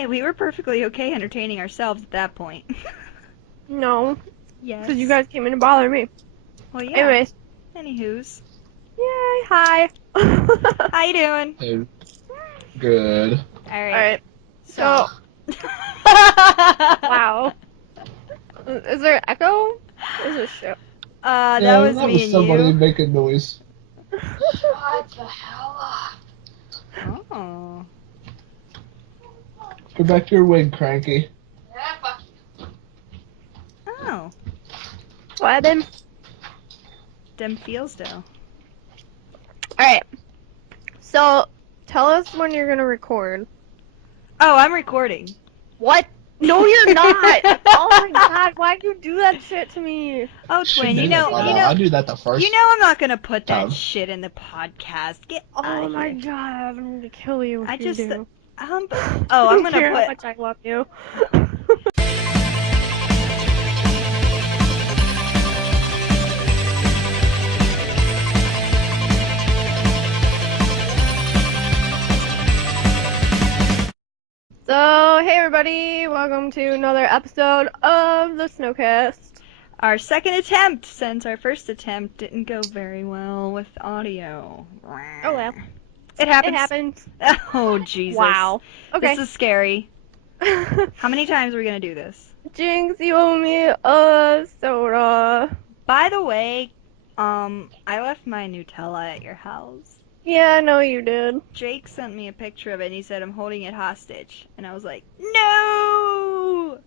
Yeah, we were perfectly okay entertaining ourselves at that point. No, Yes. because you guys came in to bother me. Well, yeah. Anyways, Anywho's. yay, hi. How you doing? Hey, good. Alright. Alright, So. wow. Is there echo? Or is it shit? That Yeah, was that me was and somebody you. making noise. Shut the hell up. Oh. Go back to your wig, Cranky. Yeah, fuck you. Oh. What happened? Dem feels though. Alright, so tell us when you're gonna record. Oh, I'm recording. What? No, you're not! Oh my god, why'd you do that shit to me? Oh, She Twin, did you it. know, I do that the first you know I'm not gonna put that time. shit in the podcast. Get out Oh of my here. god, I'm gonna kill you if I you just, do. oh, I I'm don't gonna care how put, much I love you. So, hey everybody, welcome to another episode of the SnowCast. our second attempt, since our first attempt didn't go very well with audio. Oh well. It happens. It happens. Oh, Jesus. Wow. Okay. This is scary. How many times are we gonna do this? Jinx, you owe me a soda. By the way, I left my Nutella at your house. Yeah, I know you did. Jake sent me a picture of it and he said I'm holding it hostage. And I was like, no!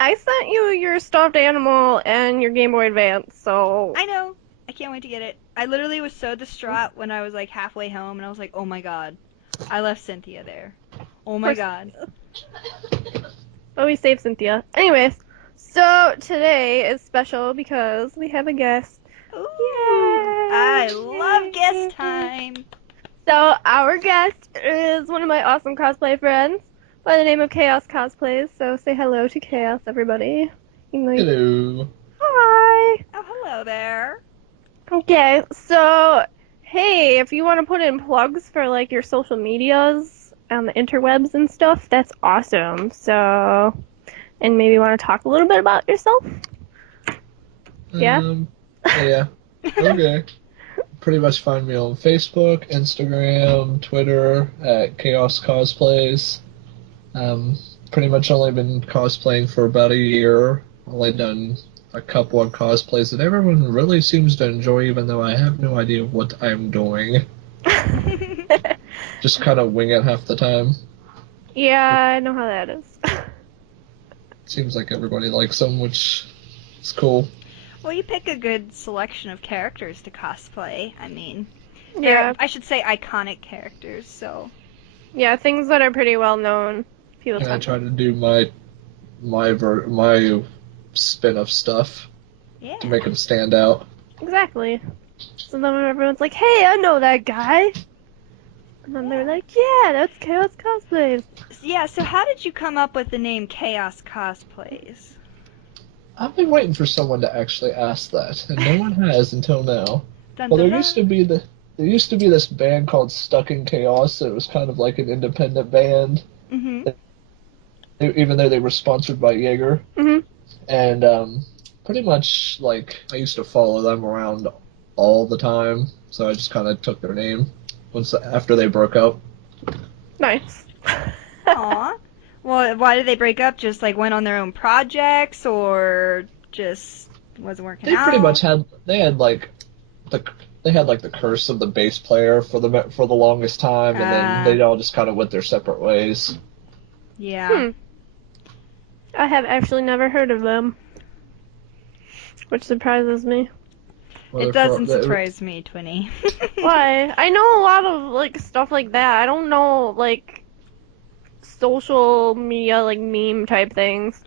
I sent you your stuffed animal and your Game Boy Advance, so... I know. I can't wait to get it. I literally was so distraught when I was like halfway home and I was like, oh my god. I left Cynthia there. Oh my god. But we saved Cynthia. Anyways, so today is special because we have a guest. Ooh, Yay! I love guest time. So our guest is one of my awesome cosplay friends by the name of Chaos Cosplays. So say hello to Chaos, everybody. Hello. Hi. Oh, hello there. Okay, so hey, if you want to put in plugs for like your social medias on the interwebs and stuff, that's awesome. So, and maybe you want to talk a little bit about yourself? Yeah? Yeah. Okay. Pretty much find me on Facebook, Instagram, Twitter at KaosCosplays. Pretty much only been cosplaying for about a year. Only done a couple of cosplays that everyone really seems to enjoy, even though I have no idea what I'm doing. Just kind of wing it half the time. Yeah, I know how that is. Seems like everybody likes them, which is cool. Well, you pick a good selection of characters to cosplay. I mean, Yeah, I should say iconic characters, so. yeah, things that are pretty well known. People And I tend try to. to do my spin of stuff Yeah. to make them stand out. Exactly. So then when everyone's like, hey, I know that guy. And then they're like, yeah, that's Chaos Cosplays. Yeah, so how did you come up with the name Chaos Cosplays? I've been waiting for someone to actually ask that, and no one has until now. Dun, Well, dun, there used to be this band called Stuck in Chaos. It was kind of like an independent band, Mm-hmm. even though they were sponsored by Jaeger. Mm-hmm. And pretty much like I used to follow them around all the time, so I just kind of took their name after they broke up. Nice. Aw. Well, why did they break up? Just like went on their own projects, or just wasn't working They out? pretty much had the curse of the bass player for the longest time, and then they all just kind of went their separate ways. Yeah. I have actually never heard of them, which surprises me. It doesn't surprise me, Twinny. Why? I know a lot of like stuff like that. I don't know like social media like meme type things.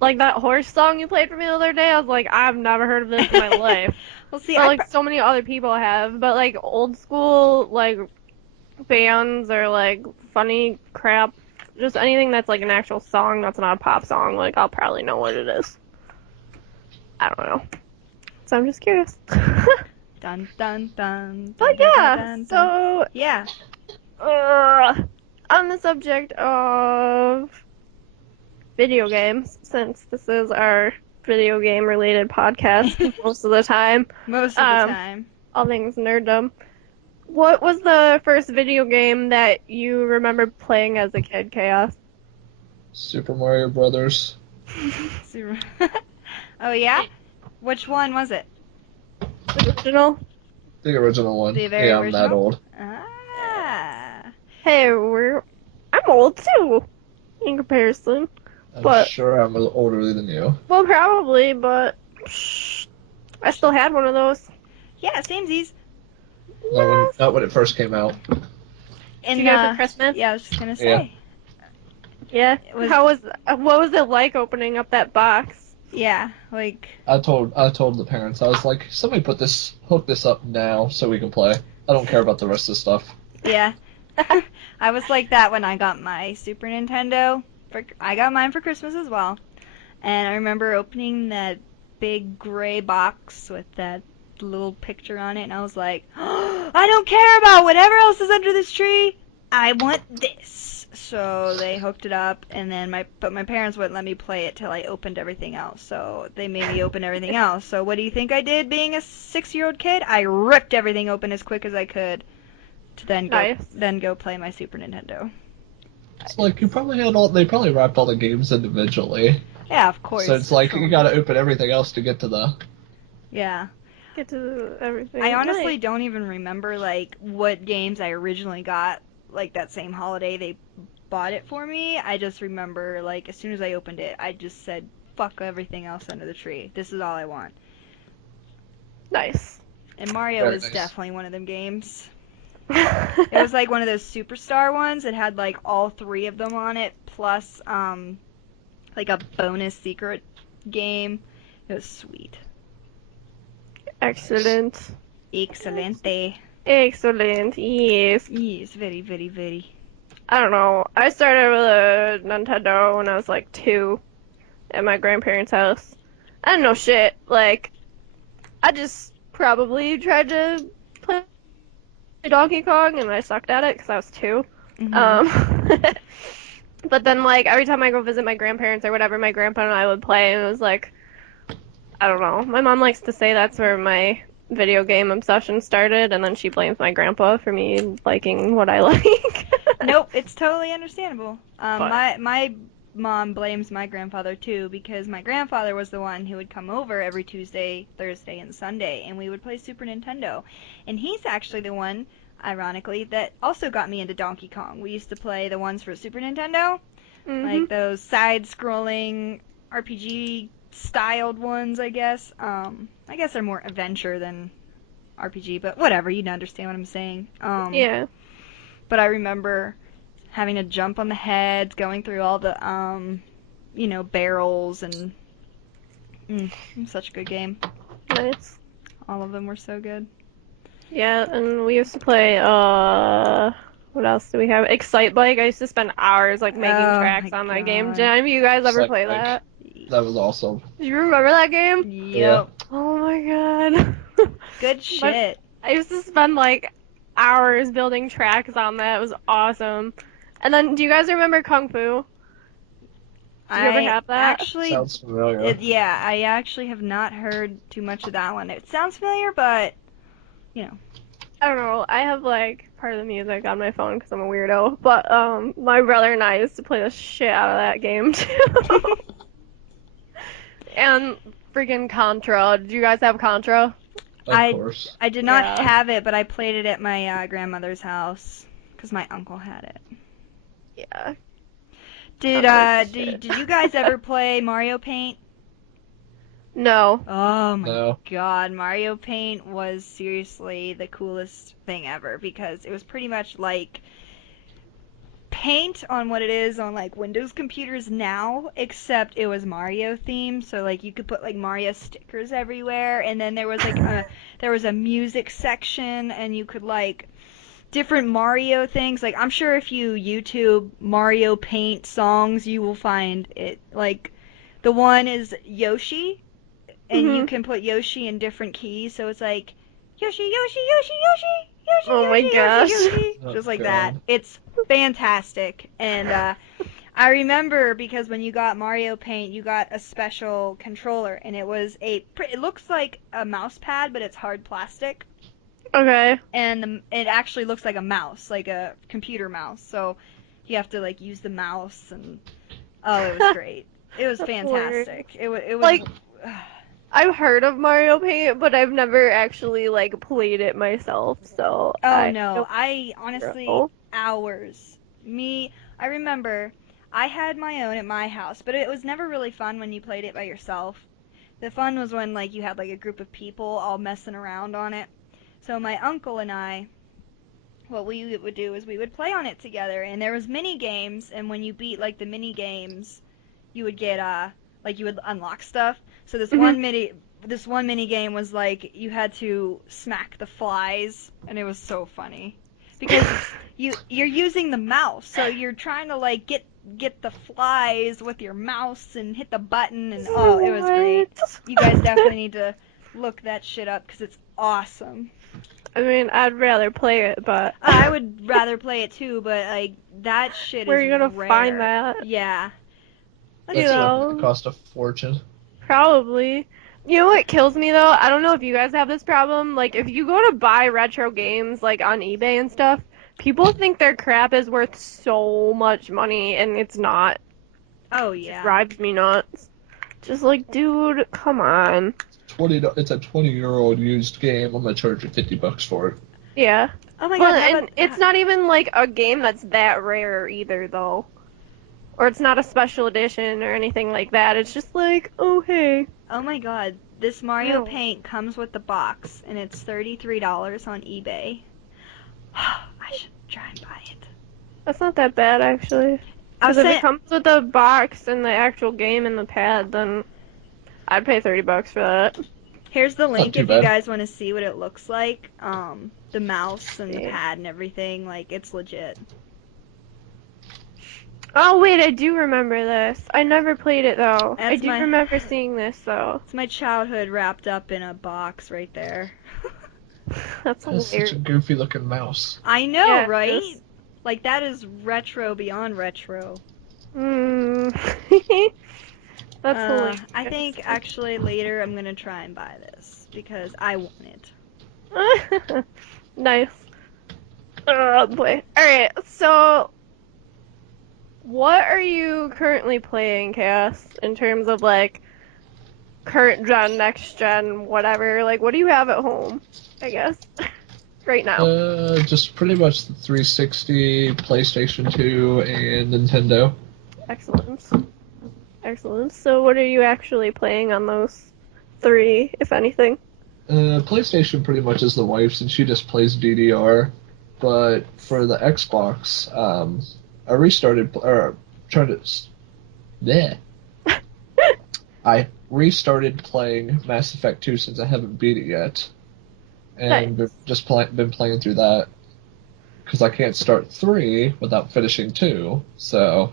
Like that horse song you played for me the other day, I was like, I've never heard of this in my life. Well, see, But like so many other people have. But like old school like bands or like funny crap, just anything that's like an actual song that's not a pop song, like I'll probably know what it is. I don't know. So I'm just curious. Dun dun dun. But dun, yeah, dun, dun, dun. so Yeah. on the subject of video games, since this is our video game related podcast most of the time, Most of the time. all things nerddom. What was the first video game that you remember playing as a kid, Chaos? Super Mario Brothers. Oh yeah? Which one was it? The original? The original one. The very Yeah, I'm that original? old. Ah. Hey, I'm old too, in comparison. I'm But- sure I'm older than you. Well, probably, but I still had one of those. Yeah, samesies. Not when it first came out. In, Did you get it for Christmas? Yeah, I was just gonna say. Yeah. Yeah. What was it like opening up that box? Yeah, like I told the parents, I was like, somebody hook this up now so we can play. I don't care about the rest of the stuff. yeah. I was like that when I got my Super Nintendo. I got mine for Christmas as well. And I remember opening that big gray box with that little picture on it, and I was like, oh, I don't care about whatever else is under this tree. I want this. So they hooked it up, and then my parents wouldn't let me play it till I opened everything else. So they made me open everything else. So what do you think I did being a 6-year-old kid? I ripped everything open as quick as I could to then go play my Super Nintendo. It's like they probably wrapped all the games individually. Yeah, of course. So it's like you gotta open everything else to get to the. Yeah. Get to everything. I honestly don't even remember like what games I originally got like that same holiday they bought it for me. I just remember like as soon as I opened it, I just said fuck everything else under the tree. This is all I want. Nice. And Mario Very was nice. definitely one of them games. It was like one of those superstar ones. It had like all 3 of them on it plus like a bonus secret game. It was sweet. Excellent. Excelente. Excellent. Yes. Yes, very, very, very. I don't know. I started with a Nintendo when I was like 2 at my grandparents' house. I didn't know shit. Like, I just probably tried to play Donkey Kong and I sucked at it because I was 2. Mhm. But then, like, every time I go visit my grandparents or whatever, my grandpa and I would play, and it was like, I don't know. My mom likes to say that's where my video game obsession started, and then she blames my grandpa for me liking what I like. Nope, it's totally understandable. But- My mom blames my grandfather too because my grandfather was the one who would come over every Tuesday, Thursday, and Sunday, and we would play Super Nintendo. And he's actually the one, ironically, that also got me into Donkey Kong. We used to play the ones for Super Nintendo, like those side-scrolling RPG-styled ones, I guess. I guess they're more adventure than RPG, but whatever, you understand what I'm saying. Yeah. But I remember having to jump on the heads, going through all the, barrels, and it was such a good game. Nice. All of them were so good. Yeah, and we used to play, what else do we have? Excite Bike. I used to spend hours, like, making Oh tracks my on that game. God. Did any of you guys ever Excite play Bike. that? That was awesome. Do you remember that game? Yep. Oh my god. Good shit. I used to spend, like, hours building tracks on that. It was awesome. And then, do you guys remember Kung Fu? Did you ever have that? Actually, Sounds familiar. I actually have not heard too much of that one. It sounds familiar, but, I don't know. I have, like, part of the music on my phone because I'm a weirdo. But, my brother and I used to play the shit out of that game, too. And freaking Contra. Did you guys have Contra? Of course. I did not Yeah. have it, but I played it at my grandmother's house because my uncle had it. Yeah. Did you guys ever play Mario Paint? No. Oh my No. God, Mario Paint was seriously the coolest thing ever because it was pretty much like Paint on what it is on like Windows computers now, except it was Mario themed, so like you could put like Mario stickers everywhere, and then there was like a music section, and you could like different Mario things. Like I'm sure if you YouTube Mario Paint songs, you will find it. Like the one is Yoshi, and you can put Yoshi in different keys, so it's like Yoshi, Yoshi, Yoshi, Yoshi, Oh my gosh. Oh, Just like God. that. It's fantastic. And I remember because when you got Mario Paint, you got a special controller, and it looks like a mouse pad, but it's hard plastic, Okay. and it actually looks like a mouse, like a computer mouse. So you have to like use the mouse, and oh, it was great. It was That's hilarious. fantastic. It was Like, I've heard of Mario Paint, but I've never actually like played it myself. So oh I no, don't I honestly know. hours. I remember I had my own at my house, but it was never really fun when you played it by yourself. The fun was when like you had like a group of people all messing around on it. So my uncle and I, what we would do is we would play on it together, and there was mini games, and when you beat like the mini games, you would get like you would unlock stuff. So Mhm. this one mini game was like you had to smack the flies, and it was so funny because you're using the mouse, so you're trying to like get the flies with your mouse and hit the button, and oh, it was great. What? You guys definitely need to look that shit up because it's awesome. I mean, I'd rather play it, but I would rather play it too, but like that shit where is are you gonna find rare. that? Yeah. Let's You That's see. definitely know, cost a fortune. probably. You know what kills me though? I don't know if you guys have this problem. Like, if you go to buy retro games, like on eBay and stuff, people think their crap is worth so much money, and it's not. Oh It just yeah. drives me nuts. Just like, dude, come on. It's a 20-year-old used game. I'm gonna charge you $50 for it. Yeah. Oh my Well, god, how and about it's not even like a game that's that rare either, though. Or it's not a special edition or anything like that. It's just like, oh hey. oh my god, this I Mario don't. Paint comes with the box and it's $33 on eBay. I should try and buy it. That's not that bad actually. I'll Because if it say comes with the box and the actual game and the pad, then I'd pay $30 for that. here's the Not link too if you bad. guys want to see what it looks like. The mouse and the See. pad and everything, like it's legit. Oh wait, I do remember this. I never played it though. I That's do my remember seeing this though. it's my childhood wrapped up in a box right there. That's That's such a hilarious. goofy looking mouse. I know, Yeah, it right? is. Like that is retro beyond retro. Mm. That's I hilarious. think actually later I'm gonna try and buy this because I want it. Nice. Oh boy. Alright, so what are you currently playing, Cass, in terms of like current gen, next gen, whatever? Like, what do you have at home, I guess, right now? Just pretty much the 360, PlayStation 2, and Nintendo. Excellent. Excellent. So, what are you actually playing on those three, if anything? PlayStation pretty much is the wife's, and she just plays DDR. But for the Xbox, I restarted, or tried to, yeah, I restarted playing Mass Effect 2 since I haven't beat it yet, Nice. and been playing through that because I can't start 3 without finishing 2. So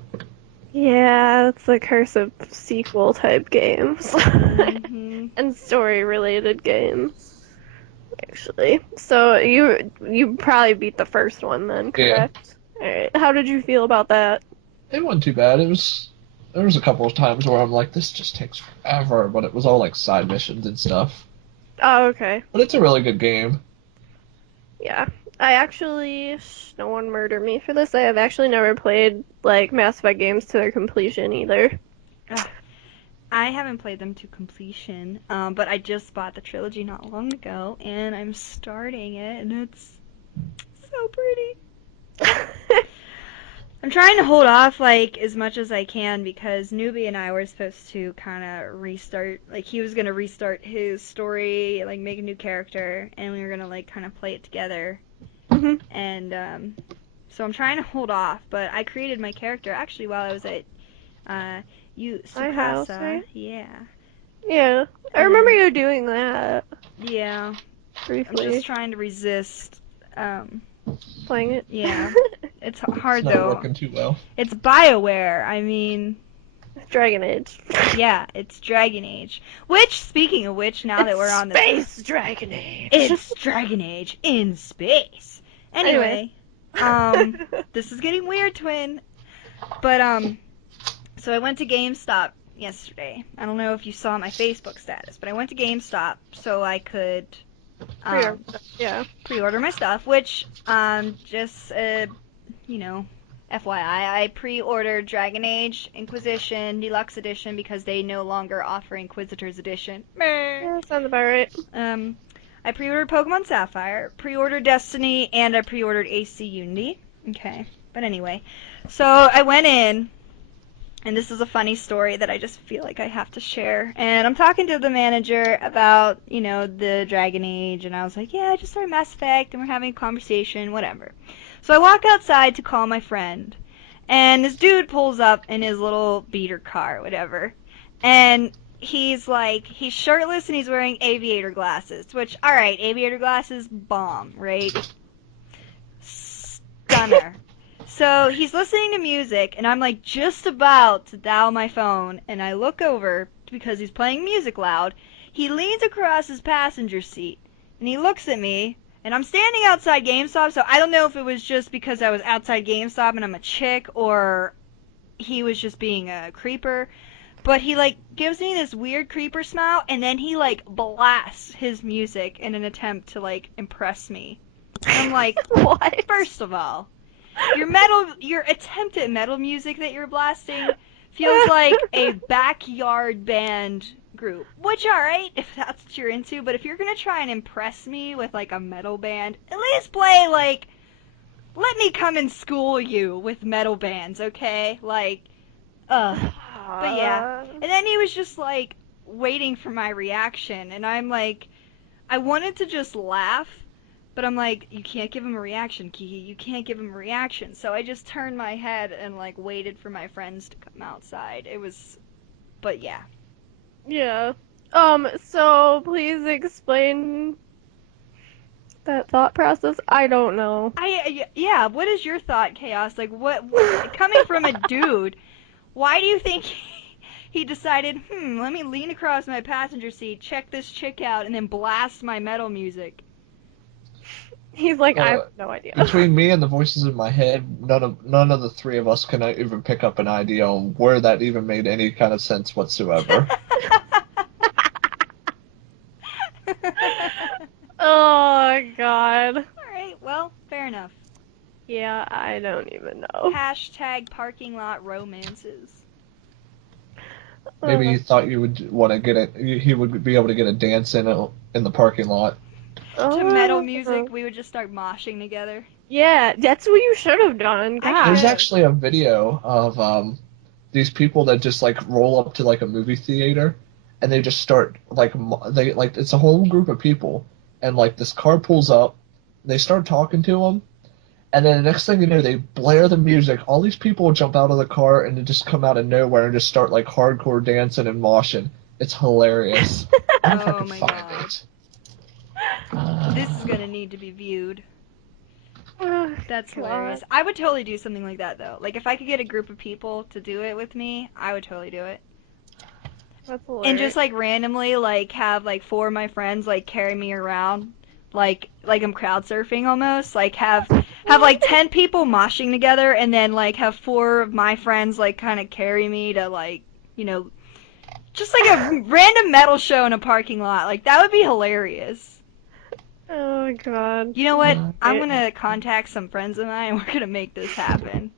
Yeah, it's the curse of sequel type games Mhm. and story related games. Actually. So you probably beat the first one then, yeah, correct? Alright. How did you feel about that? it wasn't too bad. There was a couple of times where I'm like, this just takes forever, but it was all like side missions and stuff. Oh, okay. But it's a really good game. Yeah. I actually, no one murder me for this. I have actually never played like Mass Effect games to their completion either. Ugh. I haven't played them to completion, but I just bought the trilogy not long ago, and I'm starting it, and it's so pretty. I'm trying to hold off like as much as I can because Newbie and I were supposed to kind of restart. Like he was gonna restart his story, like make a new character, and we were gonna like kind of play it together. Mhm. And so I'm trying to hold off. But I created my character actually while I was at you My house, Sukasa. right? Yeah. Yeah. I remember you doing that Yeah. I'm just briefly. trying to resist. Playing it. Yeah. It's It's hard not though. working too well. It's BioWare. I mean, Dragon Age. Yeah, it's Dragon Age. Which, speaking of which, now that we're on this, Space Dragon Age. it's Dragon Age in space. Anyway, this is getting weird, twin. But so I went to GameStop yesterday. I don't know if you saw my Facebook status, but I went to GameStop so I could Yeah. pre-order my stuff, which just you know, FYI, I pre-ordered Dragon Age Inquisition Deluxe Edition because they no longer offer Inquisitor's Edition. Yeah, sounds about right. I pre-ordered Pokemon Sapphire, pre-ordered Destiny, and I pre-ordered AC Unity. Okay, but anyway, so I went in, and this is a funny story that I just feel like I have to share. And I'm talking to the manager about, the Dragon Age, and I was like, yeah, I just started Mass Effect, and we're having a conversation, whatever. So I walk outside to call my friend, and this dude pulls up in his little beater car, whatever, and he's shirtless and he's wearing aviator glasses, which, alright, aviator glasses, bomb, right? Stunner. So he's listening to music, and I'm like just about to dial my phone, and I look over because he's playing music loud. He leans across his passenger seat, and he looks at me, and I'm standing outside GameStop, so I don't know if it was just because I was outside GameStop and I'm a chick, or he was just being a creeper. But he, gives me this weird creeper smile, and then he, blasts his music in an attempt to, impress me. And I'm like, What? First of all, your attempt at metal music that you're blasting feels like a backyard band group. Which, alright, if that's what you're into, but if you're gonna try and impress me with, a metal band, at least play, let me come and school you with metal bands, okay? Ugh. But yeah. And then he was just, waiting for my reaction, and I'm like, I wanted to just laugh, but I'm like, you can't give him a reaction, Kiki. You can't give him a reaction. So I just turned my head and, waited for my friends to come outside. But yeah. Yeah. So please explain that thought process. I don't know. Yeah, what is your thought, Chaos? What coming from a dude, why do you think he decided, let me lean across my passenger seat, check this chick out, and then blast my metal music? He's like, I have no idea. Between me and the voices in my head, none of the three of us can even pick up an idea on where that even made any kind of sense whatsoever. Oh, God. Alright, well, fair enough. Yeah, I don't even know. Hashtag parking lot romances. Maybe you thought you would want to get it. He would be able to get a dance in the parking lot. To metal music, we would just start moshing together. Yeah, that's what you should have done. God. There's actually a video of these people that just roll up to a movie theater, and they just start it's a whole group of people, and this car pulls up, they start talking to them, and then the next thing you know, they blare the music. All these people jump out of the car and they just come out of nowhere and just start hardcore dancing and moshing. It's hilarious. I wonder if I can my find God. it. This is gonna need to be viewed. Oh, That's God. hilarious. I would totally do something like that, though. If I could get a group of people to do it with me, I would totally do it. That's hilarious. And just, randomly, have, 4 of my friends, carry me around. Like I'm crowd surfing almost. Have 10 people moshing together, and then, have 4 of my friends, kind of carry me to, just, a random metal show in a parking lot. That would be hilarious. Oh, God. You know what? I'm gonna contact some friends of mine, and we're gonna make this happen.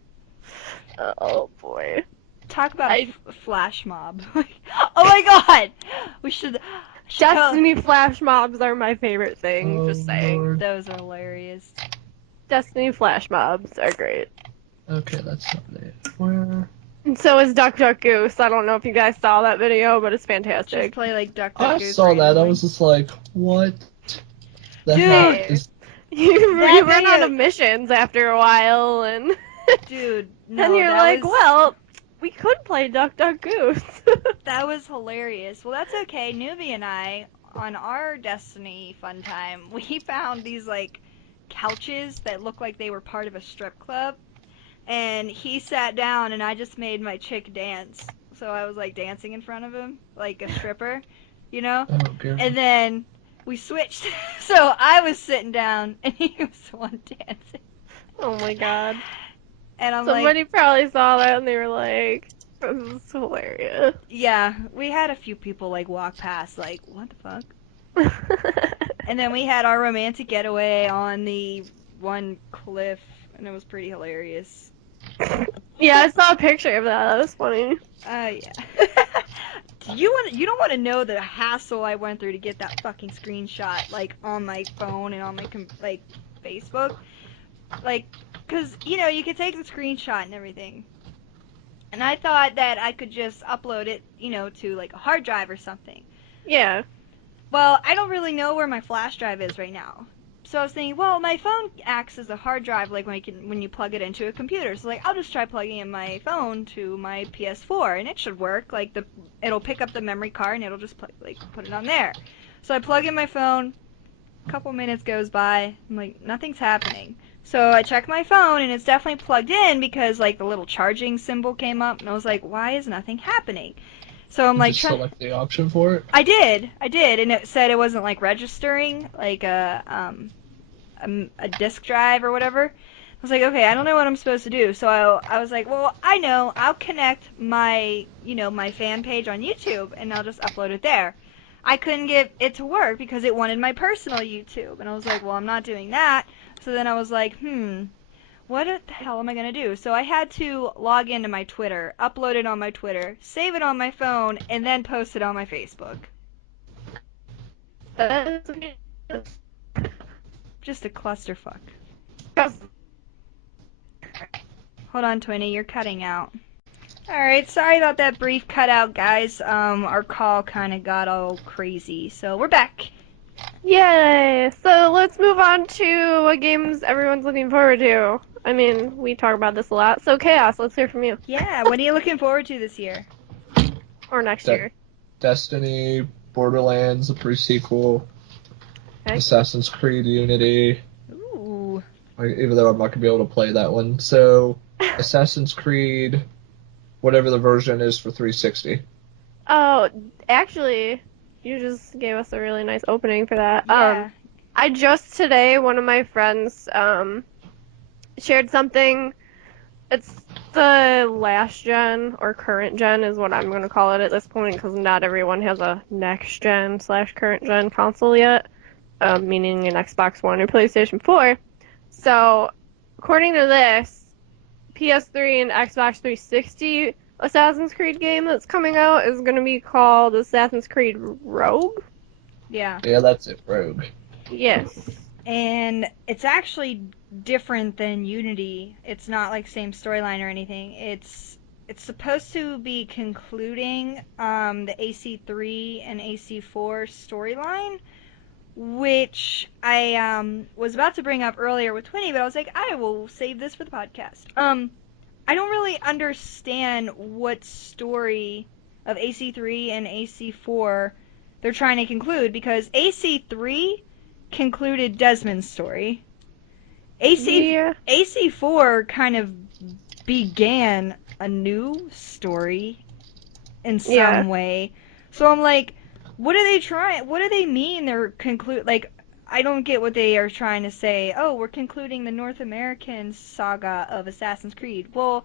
Oh, boy. Talk about a flash mob. Oh my God! We should. Destiny flash mobs are my favorite thing, Oh, just saying. Lord. Those are hilarious. Destiny flash mobs are great. Okay, that's not it. Where? And so is Duck Duck Goose. I don't know if you guys saw that video, but it's Just fantastic. play Duck Duck I Goose saw that. I randomly. was just like, what? The Dude. heck is? You That run out video- of missions after a while, and Dude, no, and you're that like, was, well, we could play Duck Duck Goose. that was hilarious. Well, that's okay. Newbie and I, on our Destiny fun time, we found these couches that looked like they were part of a strip club, and he sat down, and I just made my chick dance. so I was like dancing in front of him like a stripper, you know. Oh, God. And then we switched, so I was sitting down and he was the one dancing. Oh my god. And I'm Somebody like, probably saw that and they were like, this is hilarious. yeah, we had a few people like walk past, like, what the fuck? And then we had our romantic getaway on the one cliff, and it was pretty hilarious. Yeah, I saw a picture of that. That was funny. Yeah. You don't want to know the hassle I went through to get that fucking screenshot, like, on my phone and on my, like, Facebook. Like, because, you know, you could take the screenshot and everything. And I thought that I could just upload it, you know, to, like, a hard drive or something. Yeah. Well, I don't really know where my flash drive is right now. So I was thinking, well, my phone acts as a hard drive, like when you plug it into a computer. So like, I'll just try plugging in my phone to my PS4, and it should work. Like it'll pick up the memory card and it'll just put it on there. So I plug in my phone. A couple minutes goes by. I'm like, nothing's happening. So I check my phone and it's definitely plugged in because like the little charging symbol came up, and I was like, why is nothing happening? So I'm You like, just select the option for it? I did, and it said it wasn't like registering, like a disk drive or whatever. I was like, okay, I don't know what I'm supposed to do. So I was like, well, I know, I'll connect my, you know, my fan page on YouTube and I'll just upload it there. I couldn't get it to work because it wanted my personal YouTube, and I was like, well, I'm not doing that. So then I was like, what the hell am I going to do? So I had to log into my Twitter, upload it on my Twitter, save it on my phone, and then post it on my Facebook. That's Just a clusterfuck. Hold on, Twinny, you're cutting out. Alright, sorry about that brief cutout, guys. Our call kind of got all crazy, so we're back. Yay! So let's move on to what games everyone's looking forward to. I mean, we talk about this a lot. So Chaos, let's hear from you. Yeah, what are you looking forward to this year? Or next year. Destiny, Borderlands, the pre-sequel, Okay. Assassin's Creed Unity, Ooh. even though I'm not going to be able to play that one. So, Assassin's Creed, whatever the version is for 360. Oh, actually, you just gave us a really nice opening for that. Yeah. I just today, one of my friends shared something. It's the last gen, or current gen is what I'm going to call it at this point, because not everyone has a next gen / current gen console yet, meaning an Xbox One or PlayStation 4. So, according to this, PS3 and Xbox 360 Assassin's Creed game that's coming out is going to be called Assassin's Creed Rogue? Yeah. Yeah, that's it, Rogue. Yes. And it's actually different than Unity. It's not like same storyline or anything. It's supposed to be concluding the AC3 and AC4 storyline, which I was about to bring up earlier with Twinny, but I was like, I will save this for the podcast. I don't really understand what story of AC3 and AC4 they're trying to conclude, because AC3 concluded Desmond's story. AC4 kind of began a new story in some way. So I'm like, what are they trying? What do they mean? They're like, I don't get what they are trying to say. Oh, we're concluding the North American saga of Assassin's Creed. Well,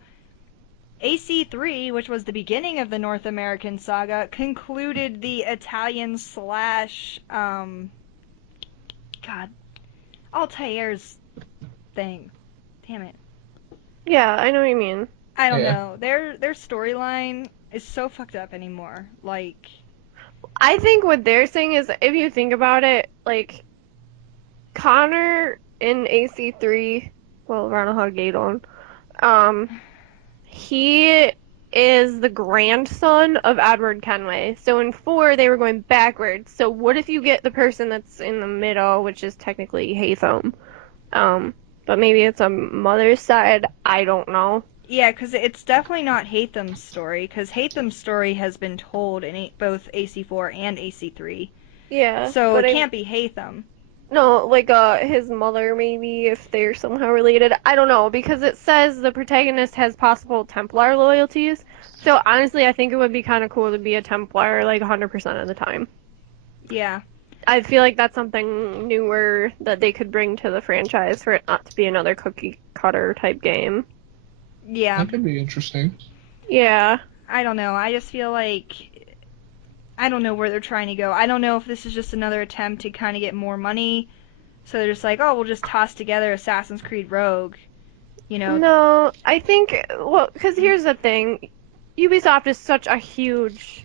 AC3, which was the beginning of the North American saga, concluded the Italian / God, Altair's thing. Damn it. Yeah, I know what you mean. I don't Yeah. know. Their storyline is so fucked up anymore. Like, I think what they're saying is, if you think about it, like, Connor in AC3, well, Ronald Gaydon, he is the grandson of Edward Kenway. So in 4, they were going backwards. So what if you get the person that's in the middle, which is technically Haytham? But maybe it's a mother's side. I don't know. yeah, because it's definitely not Haytham's story, because Haytham's story has been told in both AC4 and AC3. Yeah. So but it can't be Haytham. No, like his mother maybe, if they're somehow related. I don't know, because it says the protagonist has possible Templar loyalties. So honestly, I think it would be kind of cool to be a Templar like 100% of the time. Yeah. I feel like that's something newer that they could bring to the franchise for it not to be another cookie cutter type game. Yeah. That could be interesting. Yeah. I don't know. I just feel like I don't know where they're trying to go. I don't know if this is just another attempt to kind of get more money. So they're just like, oh, we'll just toss together Assassin's Creed Rogue. You know? No, I think, well, because here's the thing. Ubisoft is such a huge,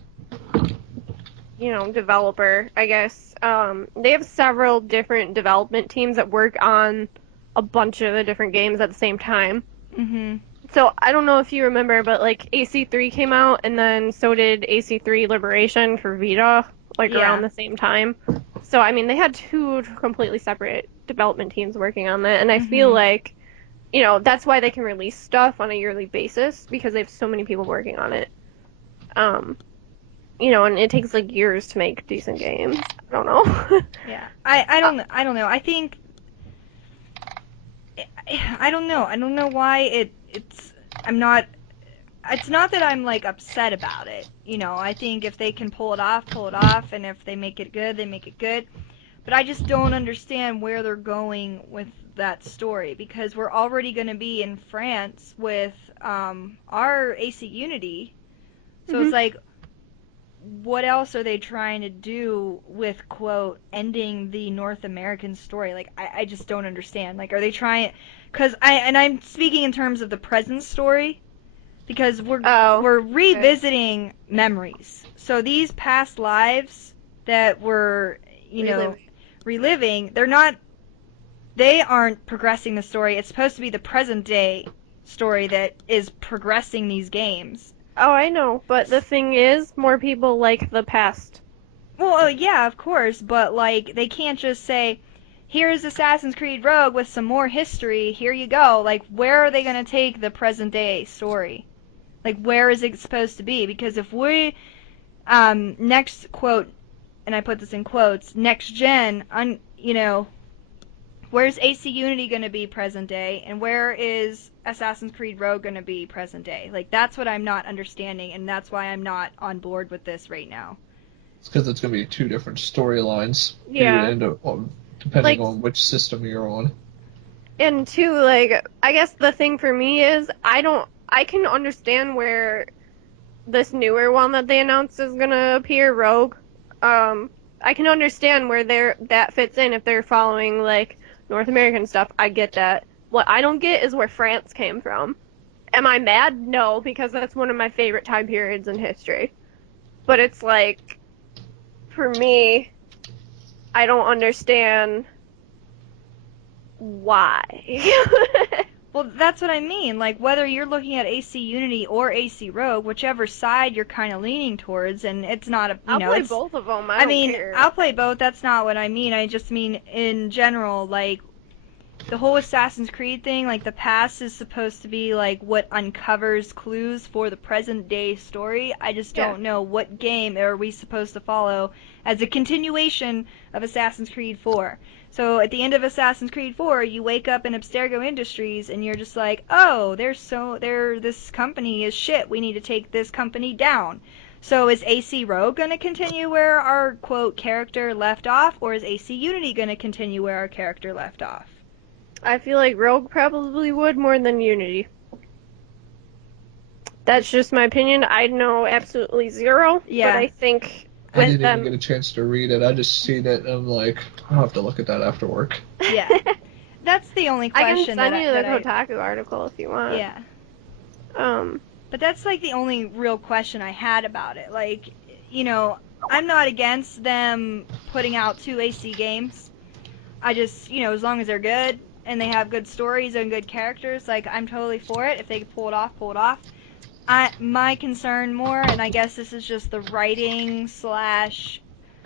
developer, I guess. They have several different development teams that work on a bunch of the different games at the same time. Mhm. So I don't know if you remember, but like AC3 came out, and then so did AC3 Liberation for Vita, like around Yeah. the same time. So I mean, they had two completely separate development teams working on that, and I feel Mhm. like, that's why they can release stuff on a yearly basis because they have so many people working on it. Um, and it takes like years to make decent games. I don't know. Yeah. I don't know. I think I don't know. I don't know why it's I'm not it's not that I'm like upset about it. I think if they can pull it off, and if they make it good, they make it good. But I just don't understand where they're going with that story, because we're already going to be in France with our AC Unity. So it's Mhm. like, what else are they trying to do with, quote, ending the North American story? Like, I just don't understand. Like, are they trying? Because I'm speaking in terms of the present story, because Oh, we're okay. revisiting memories. So these past lives that we're, Reliving. reliving, they aren't progressing the story. It's supposed to be the present day story that is progressing these games. Oh, I know, but the thing is, more people like the past. Well, yeah, of course, but like they can't just say, "Here's Assassin's Creed Rogue with some more history. Here you go." Like, where are they going to take the present day story? Like, where is it supposed to be? Because if we next quote, and I put this in quotes, next gen, where's AC Unity going to be present day, and where is Assassin's Creed Rogue going to be present day? Like, that's what I'm not understanding, and that's why I'm not on board with this right now. It's because it's going to be two different storylines for you to Yeah. end up on, depending Like, on which system you're on. and two, like, I guess the thing for me is, I can understand where this newer one that they announced is gonna appear, Rogue. I can understand where that fits in if they're following, like, North American stuff. I get that. What I don't get is where France came from. Am I mad? No, because that's one of my favorite time periods in history. But it's like, for me, I don't understand why. Well, that's what I mean. Like, whether you're looking at AC Unity or AC Rogue, whichever side you're kind of leaning towards, and it's not a, I'll play it's. both of them. I I don't mean, care. I'll play both. That's not what I mean. I just mean in general, like, the whole Assassin's Creed thing, like, the past is supposed to be like what uncovers clues for the present day story. I just Yeah. don't know what game are we supposed to follow as a continuation of Assassin's Creed 4. So at the end of Assassin's Creed 4, you wake up in Abstergo Industries and you're just like, "Oh, this company is shit. We need to take this company down." So is AC Rogue going to continue where our, quote, character left off, or is AC Unity going to continue where our character left off? I feel like Rogue probably would more than Unity. That's just my opinion. I know absolutely zero, but Yeah. I think I with didn't even them. get a chance to read it. I just seen it and I'm like, I'll have to look at that after work. Yeah. That's the only I can question send you the that I Kotaku article if you want. yeah. Um, But that's like the only real question I had about it. Like, I'm not against them putting out two AC games. I just, as long as they're good and they have good stories and good characters, like, I'm totally for it. If they pull it off, pull it off. My concern more, and I guess this is just the writing slash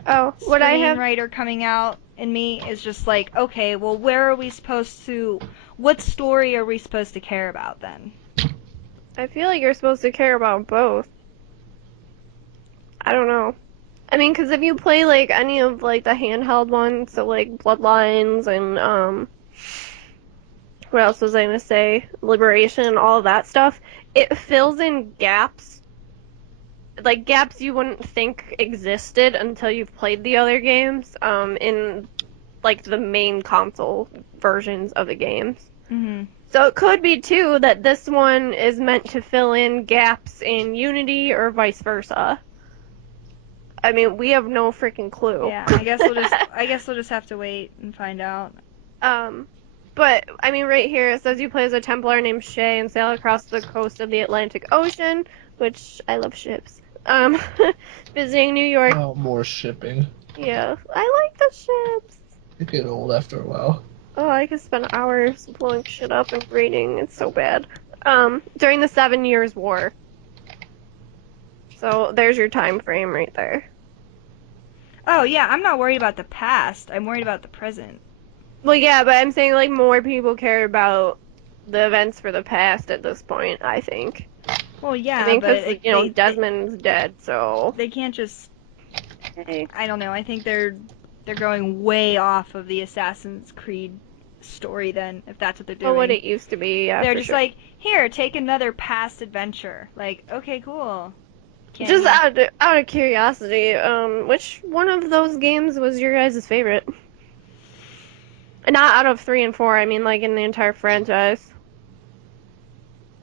oh, what I have. screenwriter coming out in me, is just like, okay, well, where are we supposed to, what story are we supposed to care about then? I feel like you're supposed to care about both. I don't know. I mean, because if you play like any of like the handheld ones, so like Bloodlines and what else was I gonna say? Liberation, all of that stuff, it fills in gaps, like gaps you wouldn't think existed until you've played the other games, in like the main console versions of the games. Mhm. So it could be too that this one is meant to fill in gaps in Unity or vice versa. I mean, we have no freaking clue. Yeah, I guess we'll just have to wait and find out. But I mean, right here it says you play as a Templar named Shay and sail across the coast of the Atlantic Ocean, which I love ships. Visiting New York. Oh, more shipping. Yeah, I like the ships. They get old after a while. Oh, I could spend hours blowing shit up and reading. It's so bad. During the 7 Years' War. So there's your time frame right there. Oh yeah, I'm not worried about the past. I'm worried about the present. Well, yeah, but I'm saying like more people care about the events for the past at this point, I think. Well, yeah, I think but because, you know, Desmond's dead, so... they can't just. Hey. I don't know. I think they're going way off of the Assassin's Creed story. Then, if that's what they're doing. Well, what it used to be, yeah, they're for just sure. like, here, take another past adventure. Like, okay, cool. Can't Just you- out of curiosity, which one of those games was your guys' favorite? Not out of 3 and 4, I mean like in the entire franchise.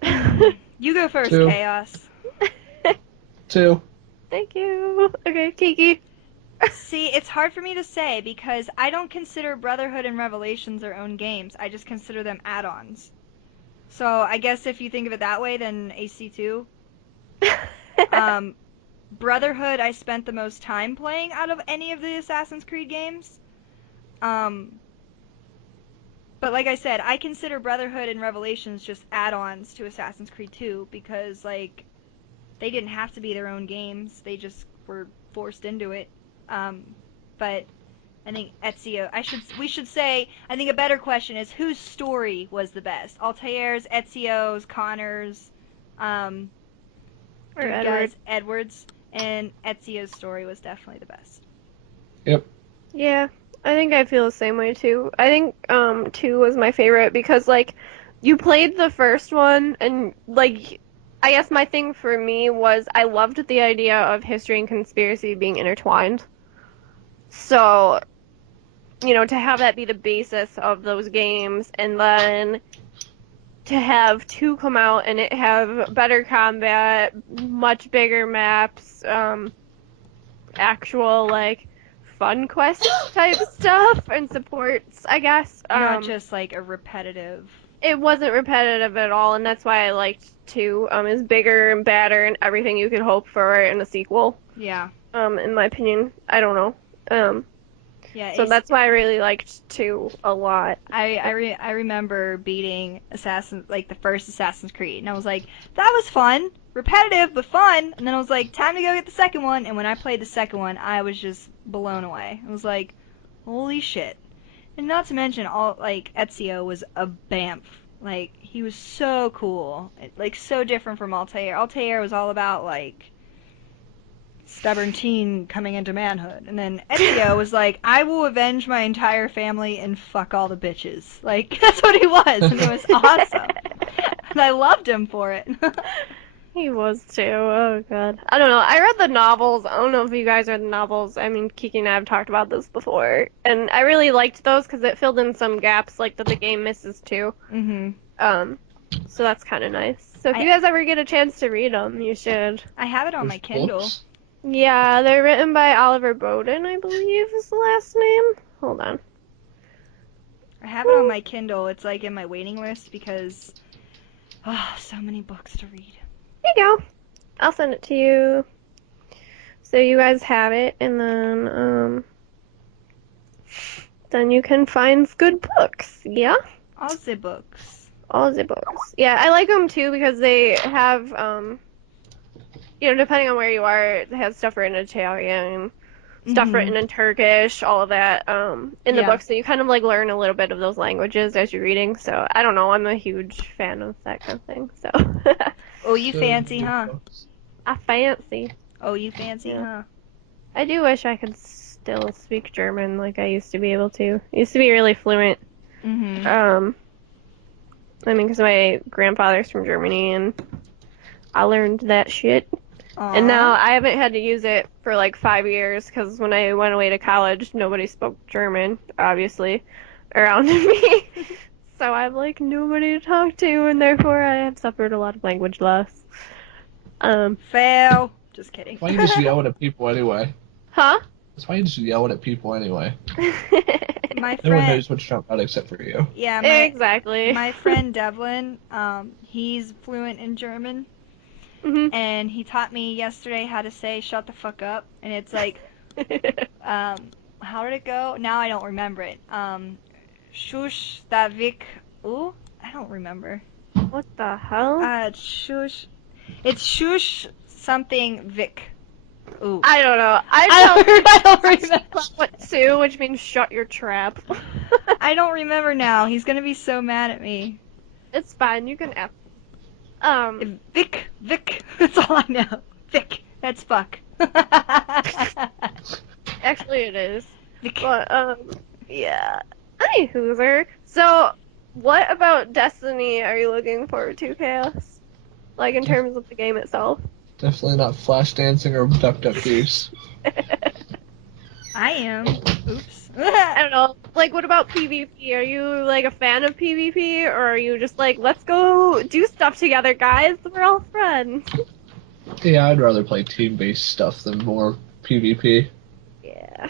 You go first, 2. Chaos. 2. Thank you. Okay, Kiki. See, it's hard for me to say because I don't consider Brotherhood and Revelations their own games. I just consider them add-ons. So I guess if you think of it that way, then AC2. Brotherhood, I spent the most time playing out of any of the Assassin's Creed games. But like I said, I consider Brotherhood and Revelations just add-ons to Assassin's Creed 2 because, like, they didn't have to be their own games. They just were forced into it. But I think Ezio. We should say. I think a better question is whose story was the best? Altair's, Ezio's, Connor's, Or dude, Edward. guys, Edward's, and Ezio's story was definitely the best. Yep. Yeah, I think I feel the same way too. I think 2 was my favorite because like you played the first one and like I guess my thing for me was I loved the idea of history and conspiracy being intertwined. So, you know, to have that be the basis of those games and then to have 2 come out and it have better combat, much bigger maps, actual like fun quest type stuff and supports, I guess. Not just like a repetitive. It wasn't repetitive at all, and that's why I liked 2. It's bigger and badder and everything you could hope for in a sequel. Yeah. In my opinion, I don't know. Yeah. So that's why I really liked 2 a lot. I remember beating the first Assassin's Creed, and I was like, that was fun, repetitive but fun. And then I was like, time to go get the second one. And when I played the second one, I was just blown away. I was like, holy shit. And not to mention, Ezio was a bamf. Like, he was so cool. Like, so different from Altair. Altair was all about, like, stubborn teen coming into manhood. And then Ezio was like, I will avenge my entire family and fuck all the bitches. Like, that's what he was. And it was awesome. And I loved him for it. He was too. Oh god. I don't know. I read the novels. I don't know if you guys read the novels. I mean, Kiki and I have talked about this before, and I really liked those because it filled in some gaps like that the game misses too. Mm-hmm. So that's kind of nice. So if you guys ever get a chance to read them, you should. I have it on my Kindle. Books? Yeah, they're written by Oliver Bowden, I believe is the last name. Hold on. I have it on my Kindle. It's like in my waiting list because, so many books to read. There you go. I'll send it to you. So you guys have it, and then you can find good books. Yeah. All the books. All the books. Yeah, I like them too because they have, you know, depending on where you are, it has stuff written in Italian, stuff written in Turkish, all of that, in the book. So you kind of like learn a little bit of those languages as you're reading. So I don't know, I'm a huge fan of that kind of thing. So. Oh, you fancy, huh? I fancy. Oh, you fancy, huh? I do wish I could still speak German like I used to be able to. I used to be really fluent. Mm-hmm. I mean, because my grandfather's from Germany, and I learned that shit. And now Aw. I haven't had to use it for like 5 years, because when I went away to college, nobody spoke German, obviously, around me. So I'm like nobody to talk to, and therefore I have suffered a lot of language loss. Fail. Just kidding. Why you just yelling at people anyway? Huh? That's why you just yelling at people anyway. My No one friend, knows what you're talking about except for you. yeah, Exactly. my friend Devlin, he's fluent in German, hmm and he taught me yesterday how to say "shut the fuck up," and it's like, how did it go? Now I don't remember it. Shush Davik. Ooh, I don't remember. What the hell? Shush. It's shush something Vic. Ooh. I don't know. I don't remember. What two, which means shut your trap. I don't remember now. He's gonna be so mad at me. It's fine. You can F. Vic. That's all I know. Vic. That's fuck. Actually, it is. Vic. But yeah. Hi, Hooser. So, what about Destiny are you looking forward to, Chaos? Like in terms of the game itself? Definitely not flash dancing or duck duck goose. I am. Oops. I don't know. Like, what about PvP? Are you like a fan of PvP, or are you just like, let's go do stuff together, guys? We're all friends. Yeah, I'd rather play team-based stuff than more PvP. Yeah.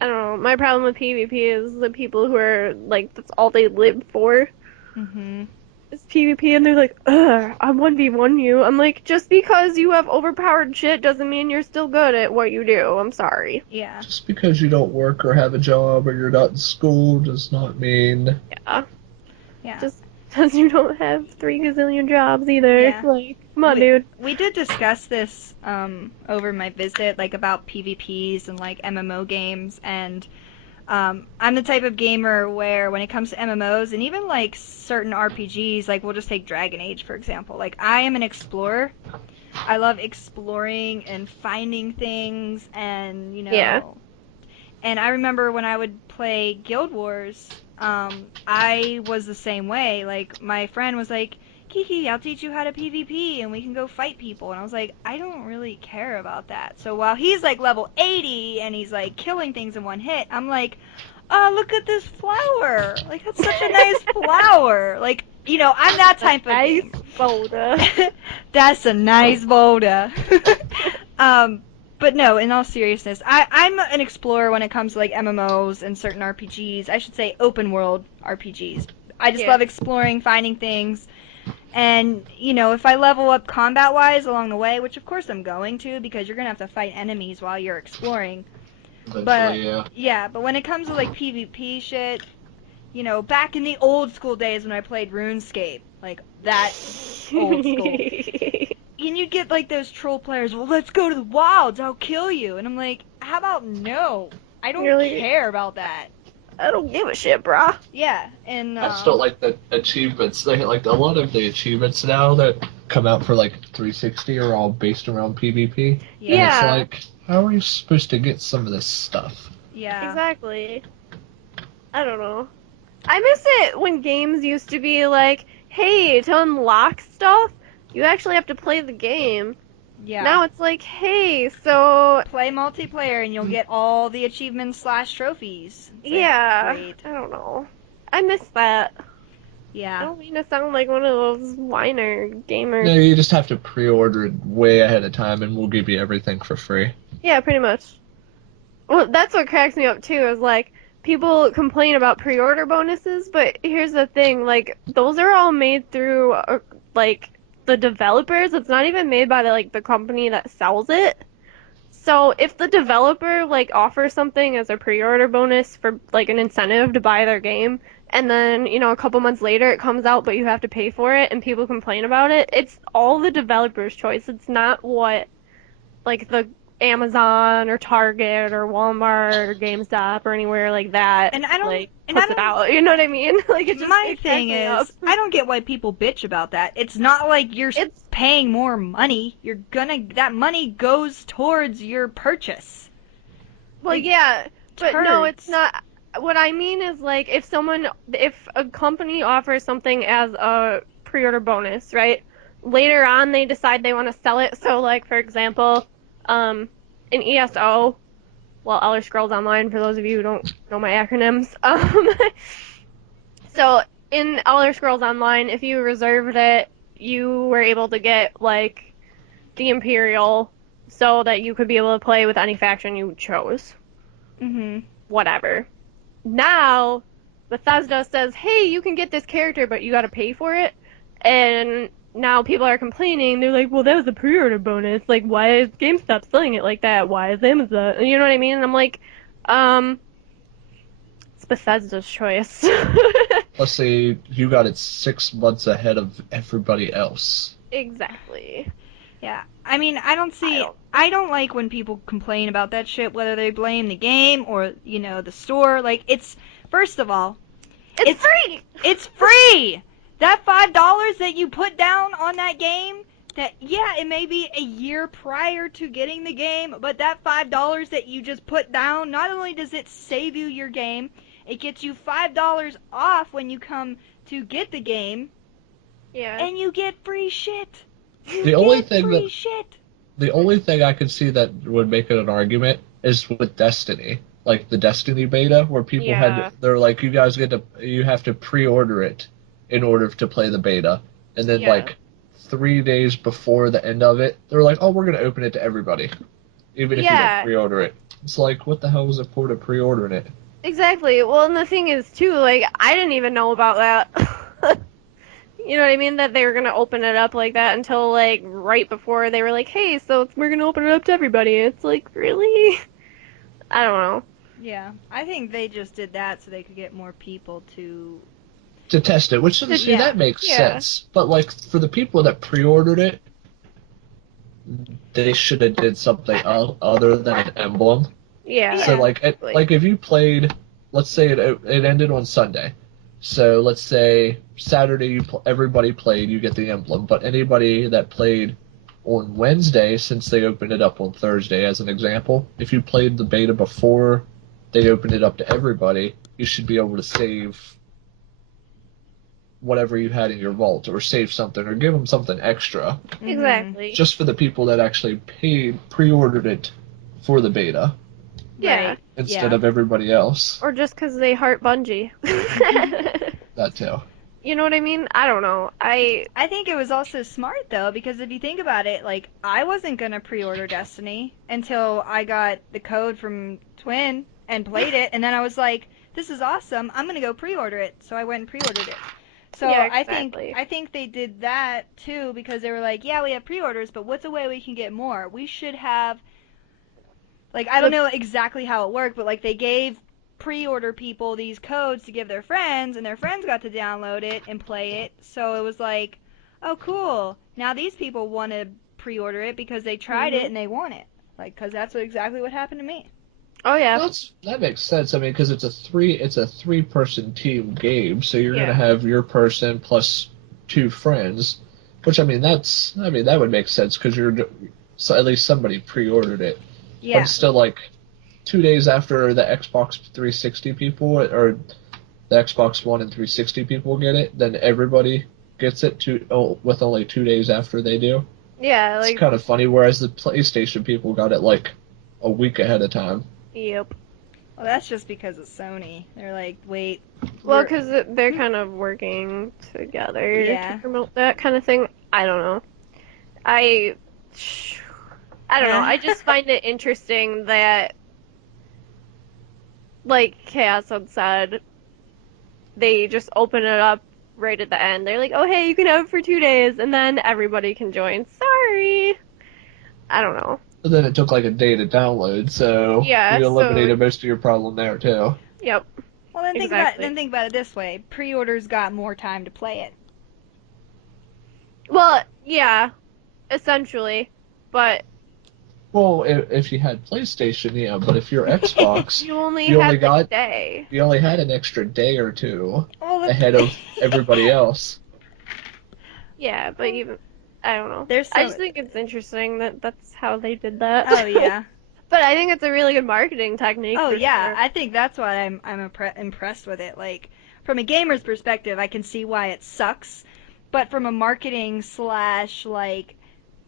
I don't know. My problem with PvP is the people who are like, that's all they live for Mhm. is PvP, and they're like, ugh, I 1v1 you. I'm like, just because you have overpowered shit doesn't mean you're still good at what you do. I'm sorry. Yeah. Just because you don't work or have a job or you're not in school does not mean... Yeah. Yeah. Just because you don't have 3 gazillion jobs either. Yeah. Like, come on, dude. We did discuss this over my visit, like about PvPs and like MMO games, and I'm the type of gamer where when it comes to MMOs and even like certain RPGs, like we'll just take Dragon Age for example. Like I am an explorer. I love exploring and finding things, and Yeah. And I remember when I would play Guild Wars, I was the same way. Like my friend was like, Kiki, I'll teach you how to PvP and we can go fight people. And I was like, I don't really care about that. So while he's like level 80 and he's like killing things in one hit, I'm like, oh, look at this flower. Like, that's such a nice flower. Like, I'm that type of Nice gamer. boulder. That's a nice boulder. But no, in all seriousness, I'm an explorer when it comes to like MMOs and certain RPGs. I should say open world RPGs. I just love exploring, finding things. And, if I level up combat-wise along the way, which of course I'm going to, because you're going to have to fight enemies while you're exploring. Eventually, Yeah, but when it comes to, like, PvP shit, back in the old school days when I played RuneScape, like, that old school. And you'd get, like, those troll players, well, let's go to the wilds, I'll kill you. And I'm like, how about no? I don't care about that. I don't give a shit, brah. Yeah, and I just don't like the achievements. They like a lot of the achievements now that come out for like 360 are all based around PvP. Yeah. And it's like, how are you supposed to get some of this stuff? Yeah. Exactly. I don't know. I miss it when games used to be like, hey, to unlock stuff, you actually have to play the game. Yeah. Now it's like, hey, so... Play multiplayer and you'll get all the achievements / trophies. It's yeah. Great. I don't know. I miss that. I Yeah. don't mean to sound like one of those whiner gamers. No, you just have to pre-order it way ahead of time and we'll give you everything for free. Yeah, pretty much. Well, that's what cracks me up, too, is like, people complain about pre-order bonuses, but here's the thing, like, those are all made through, like, the developers. It's not even made by the company that sells it. So if the developer like offers something as a pre-order bonus for like an incentive to buy their game, and then a couple months later it comes out but you have to pay for it and people complain about it, it's all the developer's choice. It's not what like the Amazon or Target or Walmart or GameStop or anywhere like that, And I don't- like, and I puts it don't- out. You know what I mean? Like, it just My it cracks thing me up. is, I don't get why people bitch about that. It's not like you're It's paying more money. That money goes towards your purchase. Well, It yeah, but no, it's turds. not. What I mean is, like, if a company offers something as a pre-order bonus, right? Later on, they decide they want to sell it. So, like, for example, in ESO, well, Elder Scrolls Online, for those of you who don't know my acronyms, so in Elder Scrolls Online, if you reserved it, you were able to get, like, the Imperial, so that you could be able to play with any faction you chose. Mhm. Whatever. Now, Bethesda says, hey, you can get this character, but you gotta pay for it. And now people are complaining. They're like, well, that was a pre-order bonus. Like, why is GameStop selling it like that? Why is Amazon? You know what I mean? And I'm like, it's Bethesda's choice. Let's say you got it 6 months ahead of everybody else. Exactly. Yeah. I mean, I don't see. don't- I don't like when people complain about that shit, whether they blame the game or the store. Like, it's first of all, It's free! It's free. That $5 that you put down on that game, it may be a year prior to getting the game, but that $5 that you just put down, not only does it save you your game, it gets you $5 off when you come to get the game, Yeah. and you get free shit. You The only get thing free that shit. the only thing I could see that would make it an argument is with Destiny, like the Destiny beta, where people Yeah. they're like, you have to pre-order it in order to play the beta, and then Yeah. like 3 days before the end of it, they're like, oh, we're gonna open it to everybody, even if you don't Yeah. pre-order it. It's like, what the hell was it for to pre-ordering it? Exactly. Well, and the thing is, too, like, I didn't even know about that. You know what I mean? That they were gonna open it up like that until, like, right before they were like, hey, so we're gonna open it up to everybody. It's like, really? I don't know. Yeah, I think they just did that so they could get more people to. To test it, which see, Yeah. that makes Yeah. sense. But like for the people that pre-ordered it, they should have did something other than an emblem. Yeah. So like exactly. if you played, let's say it ended on Sunday. So let's say Saturday everybody played, you get the emblem. But anybody that played on Wednesday, since they opened it up on Thursday, as an example, if you played the beta before they opened it up to everybody, you should be able to save whatever you had in your vault, or save something, or give them something extra, Exactly. just for the people that actually pre-ordered it for the beta Yeah. Right. instead Yeah. of everybody else. Or just because they heart Bungie. That too. You know what I mean? I don't know. I think it was also smart though, because if you think about it, like I wasn't gonna pre-order Destiny until I got the code from Twin and played it, and then I was like, "This is awesome! I'm gonna go pre-order it." So I went and pre-ordered it. So Yeah, I exactly. think they did that too because they were like, "Yeah, we have pre-orders, but what's a way we can get more? We should have like I don't know exactly how it worked, but like they gave pre-order people these codes to give their friends, and their friends got to download it and play it. So it was like, oh cool. Now these people want to pre-order it because they tried it Mhm. and they want it. Like, cause that's exactly what happened to me. Oh, yeah. That makes sense. I mean, because it's a three-person team game, so you're Yeah. gonna have your person plus two friends, which I mean that would make sense because so at least somebody pre-ordered it. But Yeah. it's still like 2 days after the Xbox 360 people or the Xbox One and 360 people get it, then everybody gets it with only 2 days after they do. Yeah, It's like, kind of funny. Whereas the PlayStation people got it like a week ahead of time. yep. Well, that's just because of Sony. They're like, wait. Well, we're- because they're kind of working together Yeah. to promote that kind of thing. I don't know. I don't know. I just find it interesting that, like Chaos had said, they just open it up right at the end. They're like, oh, hey, you can have it for 2 days, and then everybody can join. Sorry. I don't know. But then it took like a day to download, so Yeah, you so- eliminated most of your problem there too. Yep. Well, then Exactly. think about it this way: pre-orders got more time to play it. Well, yeah, essentially. But Well, if you had PlayStation, yeah, but if you're Xbox, You only you only had the got day. you only had an extra day or two Oh, ahead of everybody else. Yeah, but even I don't know. There's I so. just think it's interesting that that's how they did that. Oh yeah. But I think it's a really good marketing technique. Oh for yeah. sure. I think that's why I'm impressed with it. Like from a gamer's perspective, I can see why it sucks, but from a marketing slash like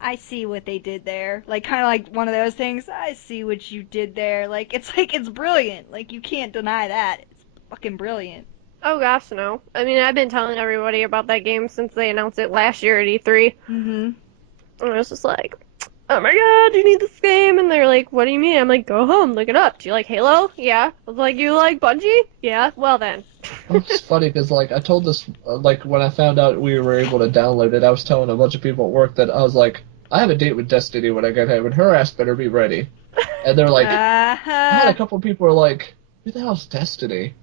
I see what they did there. Like kind of like one of those things. I see what you did there. Like it's brilliant. Like you can't deny that. It's fucking brilliant. Oh gosh, no. I mean, I've been telling everybody about that game since they announced it last year at E3. Mhm. And I was just like, oh my god, you need this game. And they're like, what do you mean? I'm like, go home, look it up. Do you like Halo? Yeah. I was like, you like Bungie? Yeah. Well then. It's funny because like I told this like when I found out we were able to download it, I was telling a bunch of people at work that I was like, I have a date with Destiny when I get home, and her ass better be ready. And they're like, I had a couple of people who were like, who the hell's Destiny?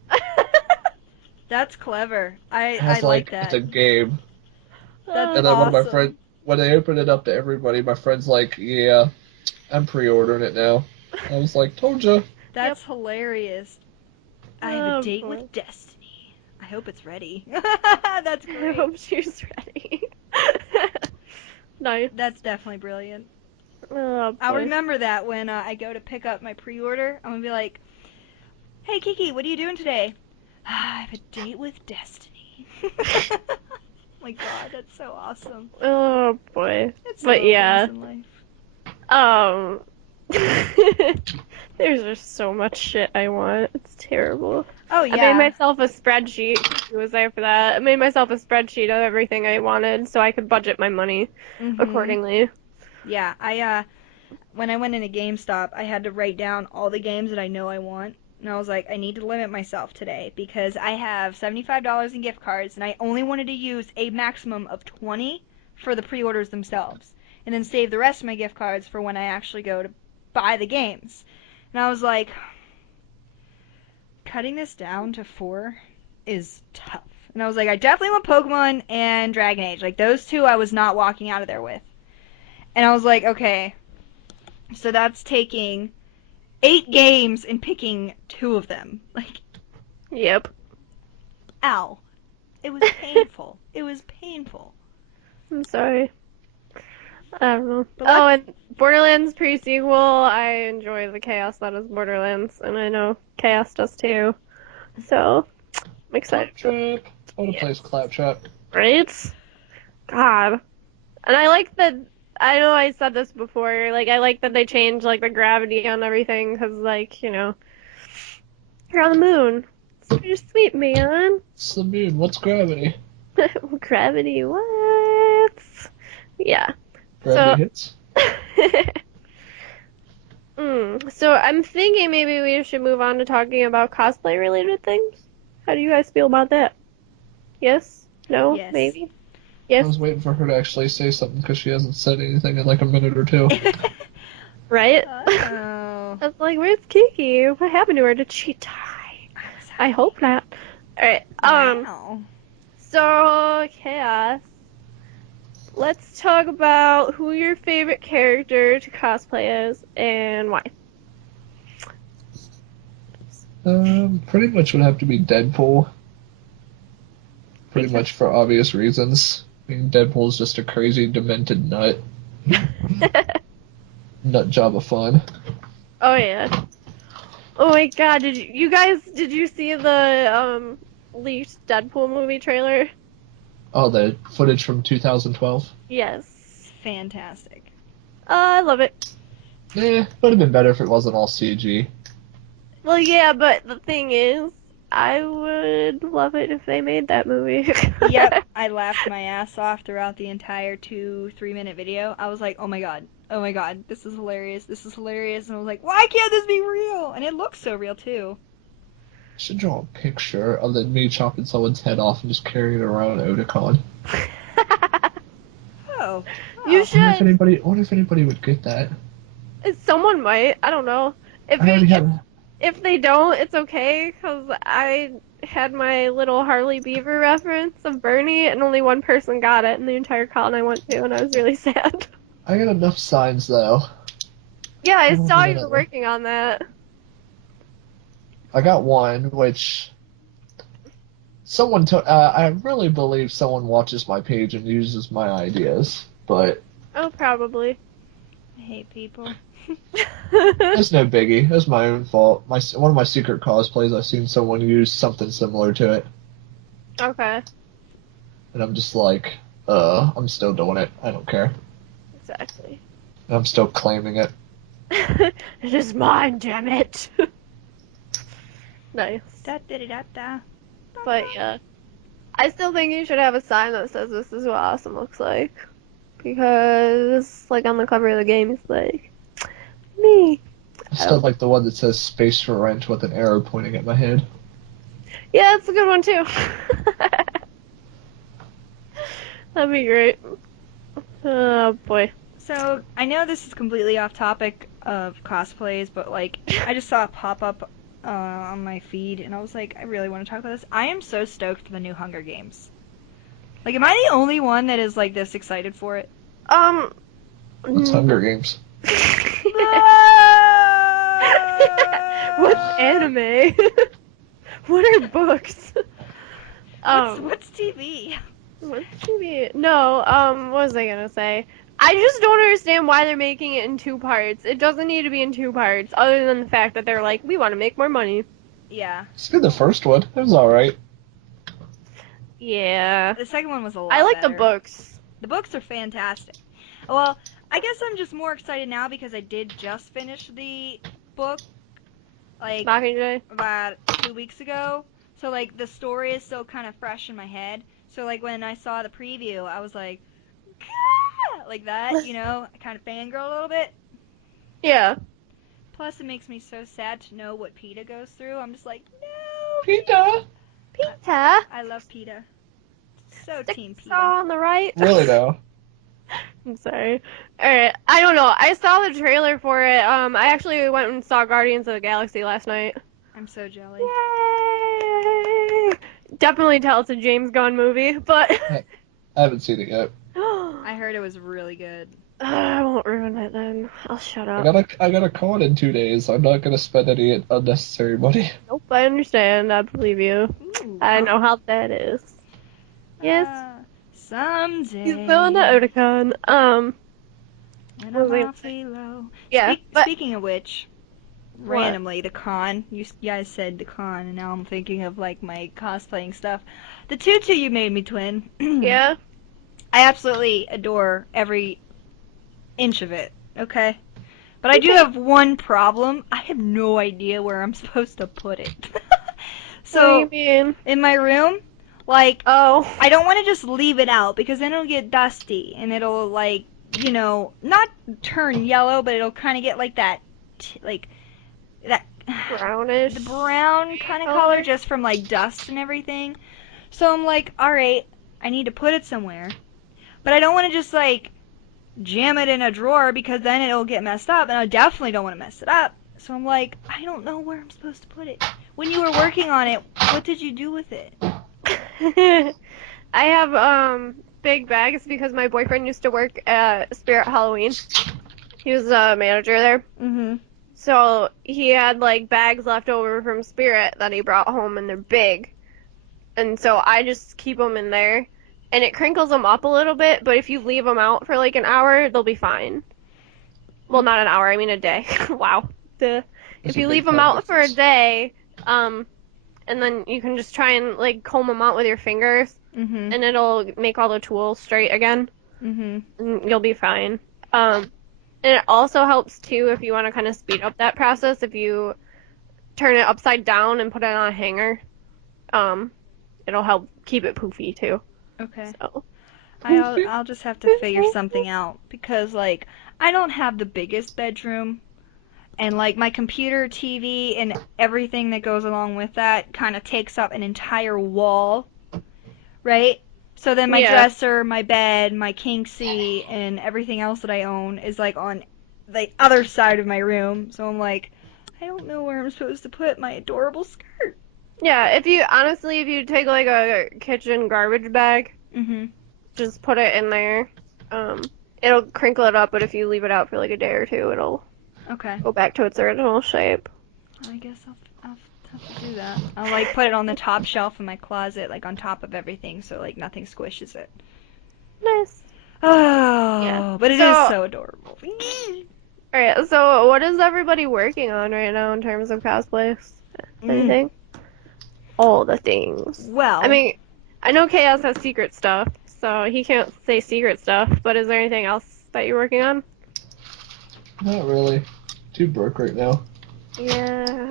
That's clever. I I was like like, it's a that. game. That's And then one of my friends, awesome. when they opened it up to everybody, my friend's like, yeah, I'm pre-ordering it now. I was like, told ya. That's hilarious. I have a Oh, date boy. with Destiny. I hope it's ready. That's I great. hope she's ready. Nice. That's definitely brilliant. Oh I'll boy. remember that when I go to pick up my pre-order. I'm gonna be like, "Hey Kiki, what are you doing today?" I have a date with Destiny. My God, that's so awesome. Oh boy. It's But little yeah. things in life. Um, there's just so much shit I want. It's terrible. Oh I made yeah. myself a spreadsheet. It was there for that. I made myself a spreadsheet of everything I wanted so I could budget my money accordingly. Yeah, I when I went into GameStop, I had to write down all the games that I know I want. And I was like, I need to limit myself today because I have $75 in gift cards and I only wanted to use a maximum of 20 for the pre-orders themselves and then save the rest of my gift cards for when I actually go to buy the games. And I was like, cutting this down to 4 is tough. And I was like, I definitely want Pokemon and Dragon Age. Like those two I was not walking out of there with. And I was like, okay, so that's taking 8 games and picking 2 of them. Like, Yep. ow. It was painful. It was painful. I'm sorry. I don't know. But Oh, and Borderlands pre-sequel, I enjoy the chaos that is Borderlands, and I know Chaos does too. So, I'm excited. Claptrap. I want to Yeah. play as Claptrap. Right? God. And I like that, I know I said this before, like, I like that they changed, like, the gravity on everything, because, like, you know, you're on the moon. It's pretty sweet, man. It's the moon. What's gravity? Gravity, what? Yeah. Gravity hits. So I'm thinking maybe we should move on to talking about cosplay related things. How do you guys feel about that? Yes? No? Yes. Maybe? I Yes? was waiting for her to actually say something because she hasn't said anything in like a minute or two. Right? Oh. I was like, where's Kiki? What happened to her? Did she die? I hope not. Alright, Wow. so, Chaos. Let's talk about who your favorite character to cosplay is and why. Pretty much would have to be Deadpool. Pretty much for obvious reasons. I mean, Deadpool's just a crazy, demented nut. Nut job of fun. Oh yeah. Oh my god, did you see the leaked Deadpool movie trailer? Oh, the footage from 2012? Yes. Fantastic. I love it. Would have been better if it wasn't all CG. Well, yeah, but the thing is, I would love it if they made that movie. Yep, I laughed my ass off throughout the entire 2-3 minute video. I was like, oh my god, this is hilarious, and I was like, why can't this be real? And it looks so real too. I should draw a picture of me chopping someone's head off and just carrying it around Otakon. Oh. You I should. wonder if anybody would get that. Someone might. I don't know. If I already they, have. if they don't, it's okay, because I had my little Harley Beaver reference of Bernie, and only one person got it in the entire con I went to, and I was really sad. I got enough signs though. Yeah, I don't saw have you were another. working on that. I got one, which I really believe someone watches my page and uses my ideas, but Oh, probably. I hate people. it's no biggie. It's my own fault. One of my secret cosplays, I've seen someone use something similar to it, Okay, and I'm just like, I'm still doing it. I don't care. exactly. I'm still claiming it. It is mine, damn it. Nice. Da da da da. But yeah, I still think you should have a sign that says this is what awesome looks like. Because, like, on the cover of the game, it's like, me. I still like the one that says "Space for Rent" with an arrow pointing at my head. Yeah, it's a good one too. That'd be great. Oh boy. So I know this is completely off topic of cosplays, but like I just saw it pop up on my feed, and I was like, I really want to talk about this. I am so stoked for the new Hunger Games. Like, am I the only one that is like this excited for it? What's Hunger Games? What's anime? What are books? What's TV? What's TV? No, what was I gonna say? I just don't understand why they're making it in 2 parts. It doesn't need to be in 2 parts, other than the fact that they're like, we want to make more money. Yeah, It's good. The first one, it was all right. Yeah. the second one was a lot I like better. the books. The books are fantastic. Well, I guess I'm just more excited now because I did just finish the book like Mockingjay. about 2 weeks ago. So like the story is still kind of fresh in my head. So like when I saw the preview, I was like, like that, you know, I kind of fangirl a little bit. Yeah. Plus, it makes me so sad to know what PETA goes through. I'm just like, no, Pita. Pizza. I love PETA. So Stick team PETA. saw on the right. Really though. I'm sorry. Alright, I don't know. I saw the trailer for it. I actually went and saw Guardians of the Galaxy last night. I'm so jelly. Yay! Definitely tell it's a James Gunn movie, but I haven't seen it yet. I heard it was really good. I won't ruin it then. I'll shut I up. got a con in 2 days. I'm not gonna spend any unnecessary money. Nope, I understand. I believe you. Ooh. I know how that is. Yes. Someday. He's going to Otakon. When what was I I'm gonna awfully low. Yeah, but Speaking of which, What? randomly, the con. You guys said the con, and now I'm thinking of like my cosplaying stuff. The tutu you made me, twin. yeah. I absolutely adore every inch of it. Okay. But I do Okay. have one problem. I have no idea where I'm supposed to put it. What do you So, mean? in my room, like, Oh. I don't want to just leave it out because then it'll get dusty and it'll, like, you know, not turn yellow, but it'll kind of get like that, that, Brownish. the brown kind of color? color just from, like, dust and everything. So I'm like, alright, I need to put it somewhere. But I don't want to just, like, jam it in a drawer because then it'll get messed up, and I definitely don't want to mess it up. So I'm like, I don't know where I'm supposed to put it. When you were working on it, what did you do with it? I have big bags because my boyfriend used to work at Spirit Halloween. He was a manager there. Mm-hmm. So he had like bags left over from Spirit that he brought home, and they're big. And so I just keep them in there, and it crinkles them up a little bit. But if you leave them out for like an hour, they'll be fine. Well, not an hour. I mean a day. Wow. If There's a you big leave them time out for a difference. day, and then you can just try and like comb them out with your fingers, Mm-hmm. and it'll make all the tools straight again, Mm-hmm. and you'll be fine. And it also helps too if you want to kind of speed up that process. If you turn it upside down and put it on a hanger, it'll help keep it poofy too. Okay. So I'll just have to figure something out because, like, I don't have the biggest bedroom, and, like, my computer, TV, and everything that goes along with that kind of takes up an entire wall, right? So then my Yeah. dresser, my bed, my king seat, and everything else that I own is, like, on the other side of my room. So I'm like, I don't know where I'm supposed to put my adorable skirt. yeah, if you take like a kitchen garbage bag, Mm-hmm. just put it in there. It'll crinkle it up, but if you leave it out for like a day or two, it'll Okay. go back to its original shape. I guess I'll have to do that. I'll like put it on the top shelf in my closet, like on top of everything, so like nothing squishes it. Nice. Oh, Yeah. but it is so adorable. Alright, so what is everybody working on right now in terms of cosplays? Anything? All the things. Well, I mean, I know Chaos has secret stuff, so he can't say secret stuff, but is there anything else that you're working on? Not really. Too broke right now. Yeah.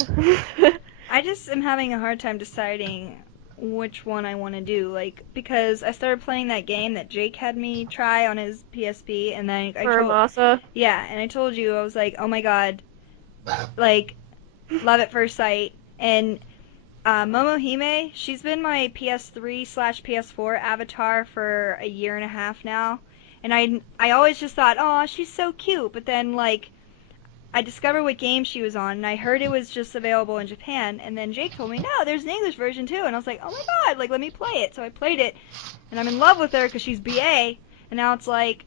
I just am having a hard time deciding which one I want to do, like, because I started playing that game that Jake had me try on his PSP, and then I told you, I was like, oh my god, like, love at first sight, and Momohime, she's been my PS3/PS4 avatar for a year and a half now, and I always just thought, oh, she's so cute, but then, like, I discovered what game she was on, and I heard it was just available in Japan, and then Jake told me, no, there's an English version too, and I was like, oh my god, like, let me play it. So I played it, and I'm in love with her because she's BA, and now it's like,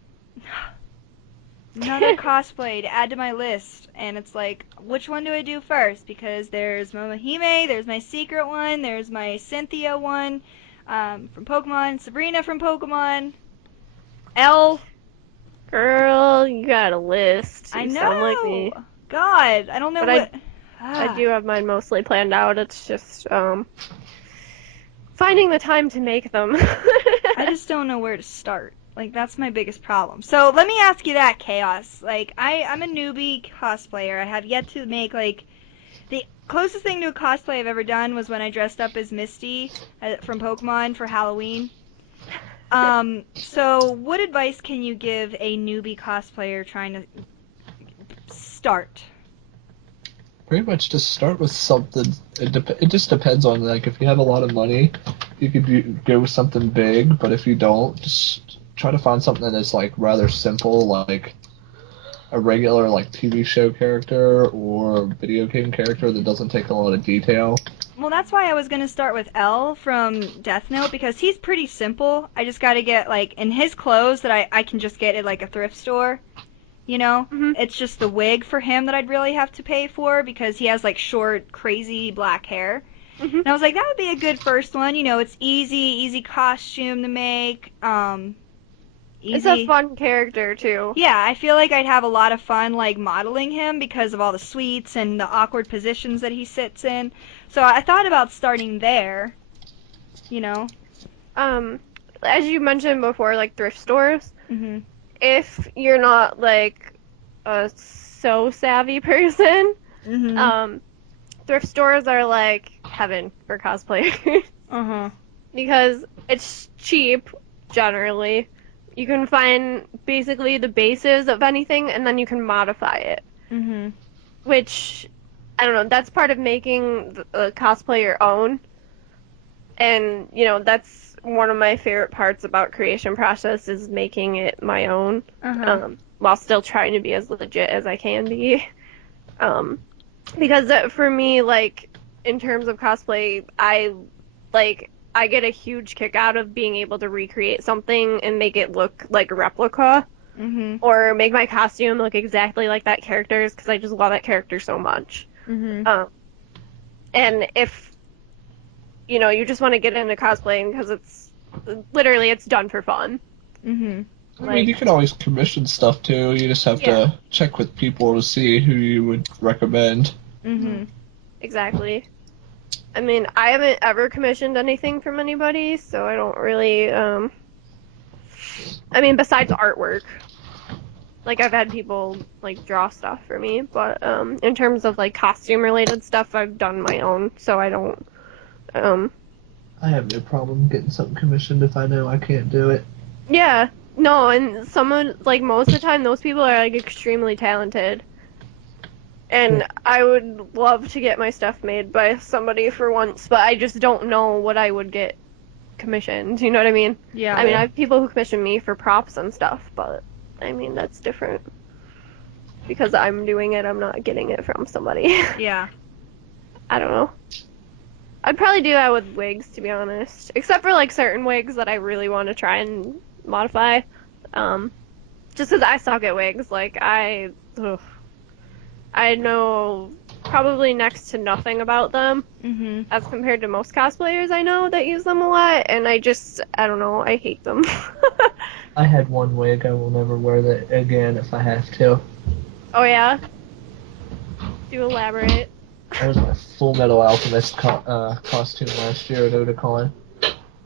another cosplay to add to my list, and it's like, which one do I do first? Because there's Momohime, there's my secret one, there's my Cynthia one, from Pokemon, Sabrina from Pokemon, Elle. Girl, you got a list. I You sound like know! me. God, I don't know But what... I do have mine mostly planned out. It's just, finding the time to make them. I just don't know where to start. Like, that's my biggest problem. So, let me ask you that, Chaos. Like, I'm a newbie cosplayer. I have yet to make, like, the closest thing to a cosplay I've ever done was when I dressed up as Misty from Pokemon for Halloween. So what advice can you give a newbie cosplayer trying to start? Pretty much just start with something. It just depends on, like, if you have a lot of money, you could go with something big, but if you don't, just try to find something that's like rather simple, like a regular like TV show character or video game character that doesn't take a lot of detail. Well, that's why I was going to start with L from Death Note, because he's pretty simple. I just got to get, like, in his clothes that I can just get at, like, a thrift store. You know? Mhm. It's just the wig for him that I'd really have to pay for, because he has, like, short, crazy black hair. Mhm. And I was like, that would be a good first one. You know, it's easy costume to make. It's a Easy. fun character, too. Yeah, I feel like I'd have a lot of fun, like, modeling him because of all the sweets and the awkward positions that he sits in. So I thought about starting there, you know? As you mentioned before, like, thrift stores, Mhm. if you're not, like, a so savvy person, Mhm. thrift stores are, like, heaven for cosplayers. Uh-huh. Because it's cheap, generally. You can find basically the bases of anything, and then you can modify it. Mhm. Which, I don't know, that's part of making the cosplay your own. And, you know, that's one of my favorite parts about creation process is making it my own. Uh-huh. While still trying to be as legit as I can be. Because for me, like, in terms of cosplay, I get a huge kick out of being able to recreate something and make it look like a replica, Mhm. or make my costume look exactly like that character's, because I just love that character so much. Mhm. And if, you know, you just want to get into cosplaying because it's done for fun. Mhm. I mean, you can always commission stuff too. You just have to check with people to see who you would recommend. Mhm. Exactly. I mean, I haven't ever commissioned anything from anybody, so I don't really, I mean, besides artwork. Like, I've had people, like, draw stuff for me, but, in terms of, like, costume-related stuff, I've done my own, so I don't, I have no problem getting something commissioned if I know I can't do it. yeah. No, and like, most of the time, those people are, like, extremely talented. And I would love to get my stuff made by somebody for once, but I just don't know what I would get commissioned, you know what I mean? Yeah. I mean, I have people who commission me for props and stuff, but, I mean, that's different. Because I'm doing it, I'm not getting it from somebody. Yeah. I don't know. I'd probably do that with wigs, to be honest. Except for, like, certain wigs that I really want to try and modify. Just because I suck at wigs. Like, ugh. I know probably next to nothing about them Mm-hmm. as compared to most cosplayers I know that use them a lot, and I don't know, I hate them. I had one wig. I will never wear that again if I have to. Oh yeah? Do elaborate. That was my Full Metal Alchemist costume last year at Otakon.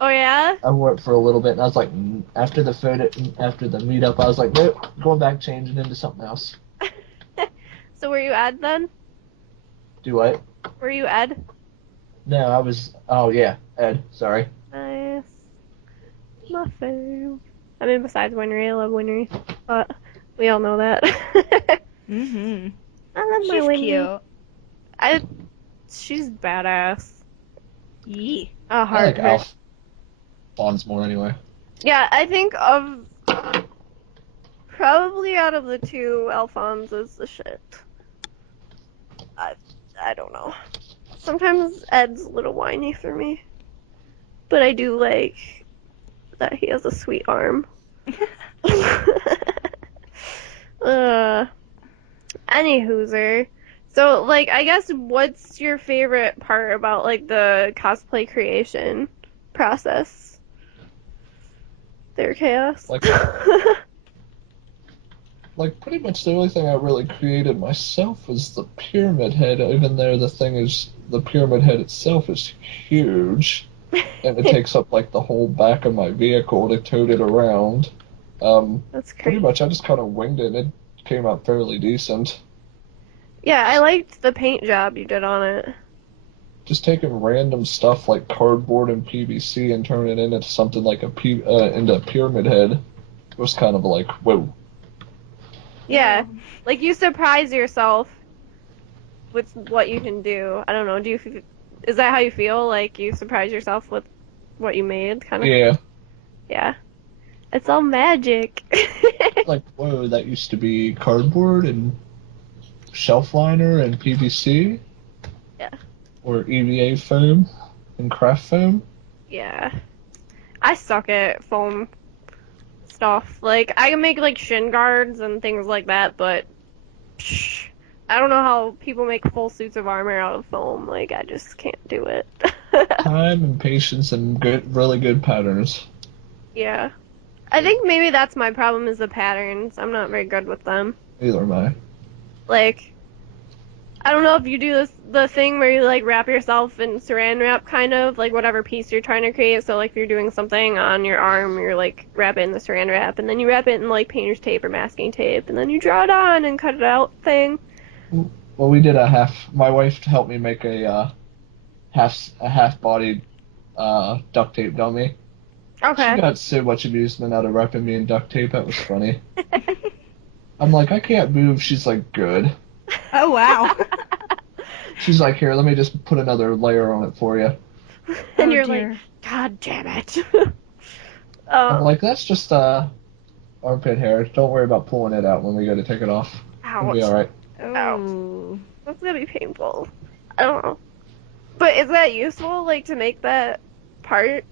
Oh yeah? I wore it for a little bit, and I was like, after the meetup, I was like, nope, going back, changing into something else. So were you Ed then? Do what? Were you Ed? No, I was. Oh yeah, Ed. Sorry. Nice. Nothing. I mean, besides Winry, I love Winry. But we all know that. Mm-hmm. I love my She's Winry. cute. She's badass. Yee. I I like heart her. Alphonse more anyway. Yeah, I think of probably out of the two, Alphonse is the shit. I I don't know. Sometimes Ed's a little whiny for me, but I do like that he has a sweet arm. uh, any hooser. So, like, I guess what's your favorite part about, like, the cosplay creation process? There, Chaos. Like, like pretty much the only thing I really created myself was the pyramid head. Even though the pyramid head itself is huge, and it takes up like the whole back of my vehicle to tote it around. That's Pretty crazy. much I just kind of winged it, and it came out fairly decent. Yeah, I liked the paint job you did on it. Just taking random stuff like cardboard and PVC and turning it into something like into a pyramid head was kind of like, whoa. Yeah, Oh. like you surprise yourself with what you can do. I don't know. Is that how you feel? Like you surprise yourself with what you made, kind of? Yeah, Yeah. It's all magic. like whoa, that used to be cardboard and shelf liner and PVC Yeah. or EVA foam and craft foam. Yeah. I suck at foam stuff. Like I can make like shin guards and things like that, but psh, I don't know how people make full suits of armor out of foam. Like I just can't do it. Time and patience and really good patterns. Yeah. I think maybe that's my problem is the patterns. I'm not very good with them. Neither am I. Like I don't know if you do the thing where you like wrap yourself in saran wrap kind of like whatever piece you're trying to create. So like if you're doing something on your arm, you're like wrap it in the saran wrap and then you wrap it in like painter's tape or masking tape and then you draw it on and cut it out thing. Well, we did a half. My wife helped me make a half bodied duct tape dummy. She Okay. got so much amusement out of wrapping me in duct tape. That was funny. I'm like, I can't move. She's like, good. Oh, wow. She's like, here, let me just put another layer on it for you. And Oh, you're like, dear. God damn it. I'm Oh, like, that's just armpit hair. Don't worry about pulling it out when we go to take it off. It'll be ouch. all right. Ouch. Oh. That's gonna be painful. I don't know. But is that useful, like, to make that part?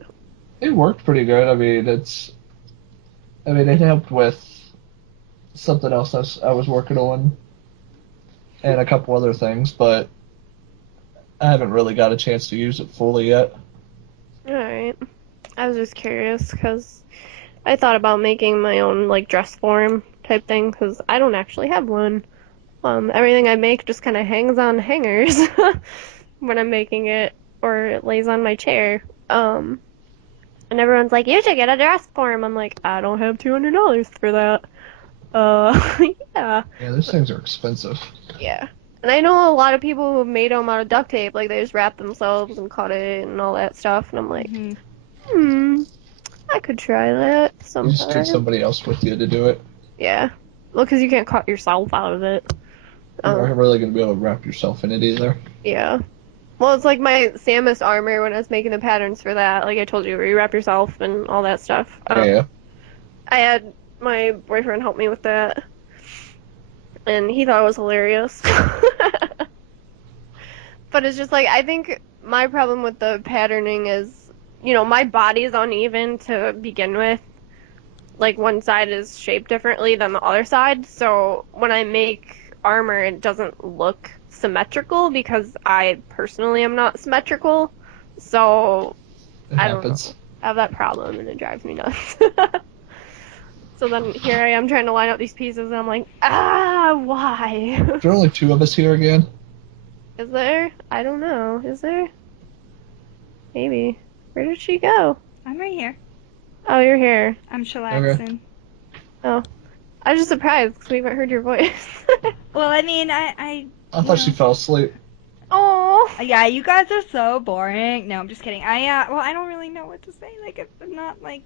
It worked pretty good. I mean, it helped with something else I was working on and a couple other things, but I haven't really got a chance to use it fully yet. Alright. I was just curious, because I thought about making my own, like, dress form type thing, because I don't actually have one. Everything I make just kind of hangs on hangers when I'm making it, or it lays on my chair. And everyone's like, you should get a dress form. I'm like, I don't have $200 for that. Yeah. Yeah, those things are expensive. Yeah. And I know a lot of people who have made them out of duct tape, like they just wrap themselves and cut it and all that stuff. And I'm like, Mm-hmm. I could try that You just take sometime. somebody else with you to do it. Yeah. Well, because you can't cut yourself out of it. You're not really going to be able to wrap yourself in it either. Yeah. Well, it's like my Samus armor when I was making the patterns for that. Like I told you, where you wrap yourself and all that stuff. Yeah. I had my boyfriend help me with that, and he thought it was hilarious. But it's just like, I think my problem with the patterning is, my body is uneven to begin with. Like, one side is shaped differently than the other side, so when I make armor, it doesn't look symmetrical because I personally am not symmetrical. So, It I don't know. happens. I have that problem and it drives me nuts. So then here I am trying to line up these pieces and I'm like, why? There are only 2 of us here again. Is there? I don't know. Is there? Maybe. Where did she go? I'm right here. Oh, you're here. I'm chillaxing. Oh. I was just surprised because we haven't heard your voice. Well, I mean, I I thought she fell asleep. Oh. yeah, you guys are so boring. No, I'm just kidding. Well, I don't really know what to say. Like, I'm not like,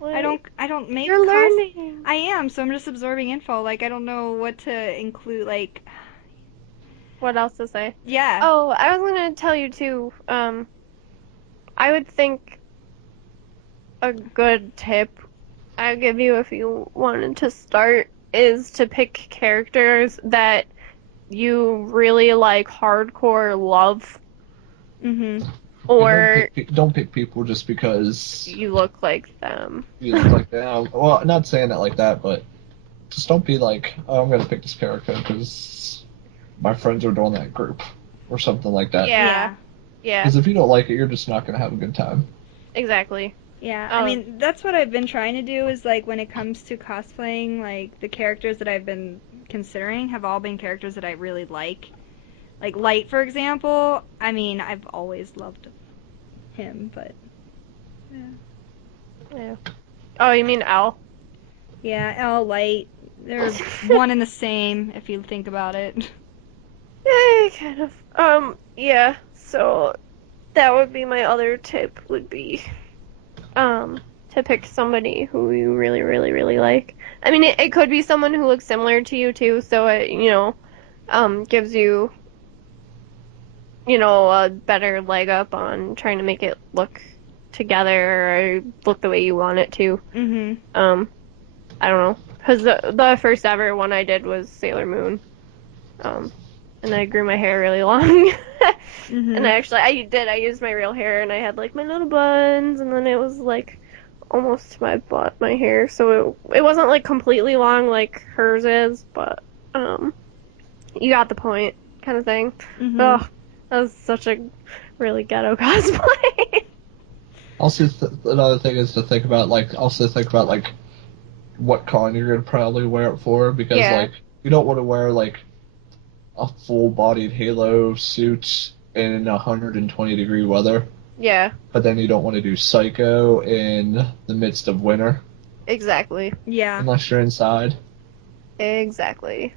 I don't make You're learning. I am, so I'm just absorbing info. Like, I don't know what to include. Like, What else to say? yeah. Oh, I was gonna tell you too. I would think a good tip I'd give you if you wanted to start is to pick characters that you really like hardcore love, Mhm. or Don't pick people just because you look like them. you look like them. Well, not saying that like that, but just don't be like, oh, I'm gonna pick this character because my friends are doing that group or something like that. Yeah. Yeah, Because if you don't like it, you're just not gonna have a good time. exactly. Yeah, I mean, that's what I've been trying to do is, like, when it comes to cosplaying, like, the characters that I've been considering have all been characters that I really like. Like, Light, for example, I mean, I've always loved him, but, Yeah. Oh, you mean L? yeah, L, Light, they're one and the same, if you think about it. Yeah, kind of. Yeah, so that would be my other tip would be, to pick somebody who you really, really, really like. I mean, it could be someone who looks similar to you too, so it, gives you, a better leg up on trying to make it look together or look the way you want it to. Mhm. I don't know. Because the first ever one I did was Sailor Moon. And I grew my hair really long. And Mhm. I used my real hair and I had like my little buns and then it was like almost to my butt, my hair. So it wasn't like completely long like hers is, but, you got the point kind of thing. Mhm. Ugh, that was such a really ghetto cosplay. Also, another thing is to think about, like, what con you're gonna probably wear it for, because Yeah. like you don't want to wear like a full-bodied Halo suit in 120-degree weather, Yeah, but then you don't want to do Psycho in the midst of winter exactly. Yeah. unless you're inside. Exactly.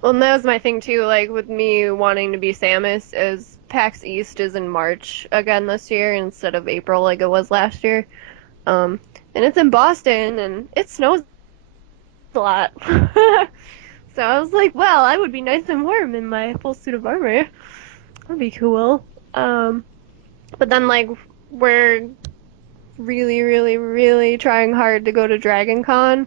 Well, and that was my thing too, like with me wanting to be Samus, is PAX East is in March again this year instead of April like it was last year. And it's in Boston and it snows a lot. So I was like, well, I would be nice and warm in my full suit of armor. That'd be cool. But then like we're really, really, really trying hard to go to Dragon Con.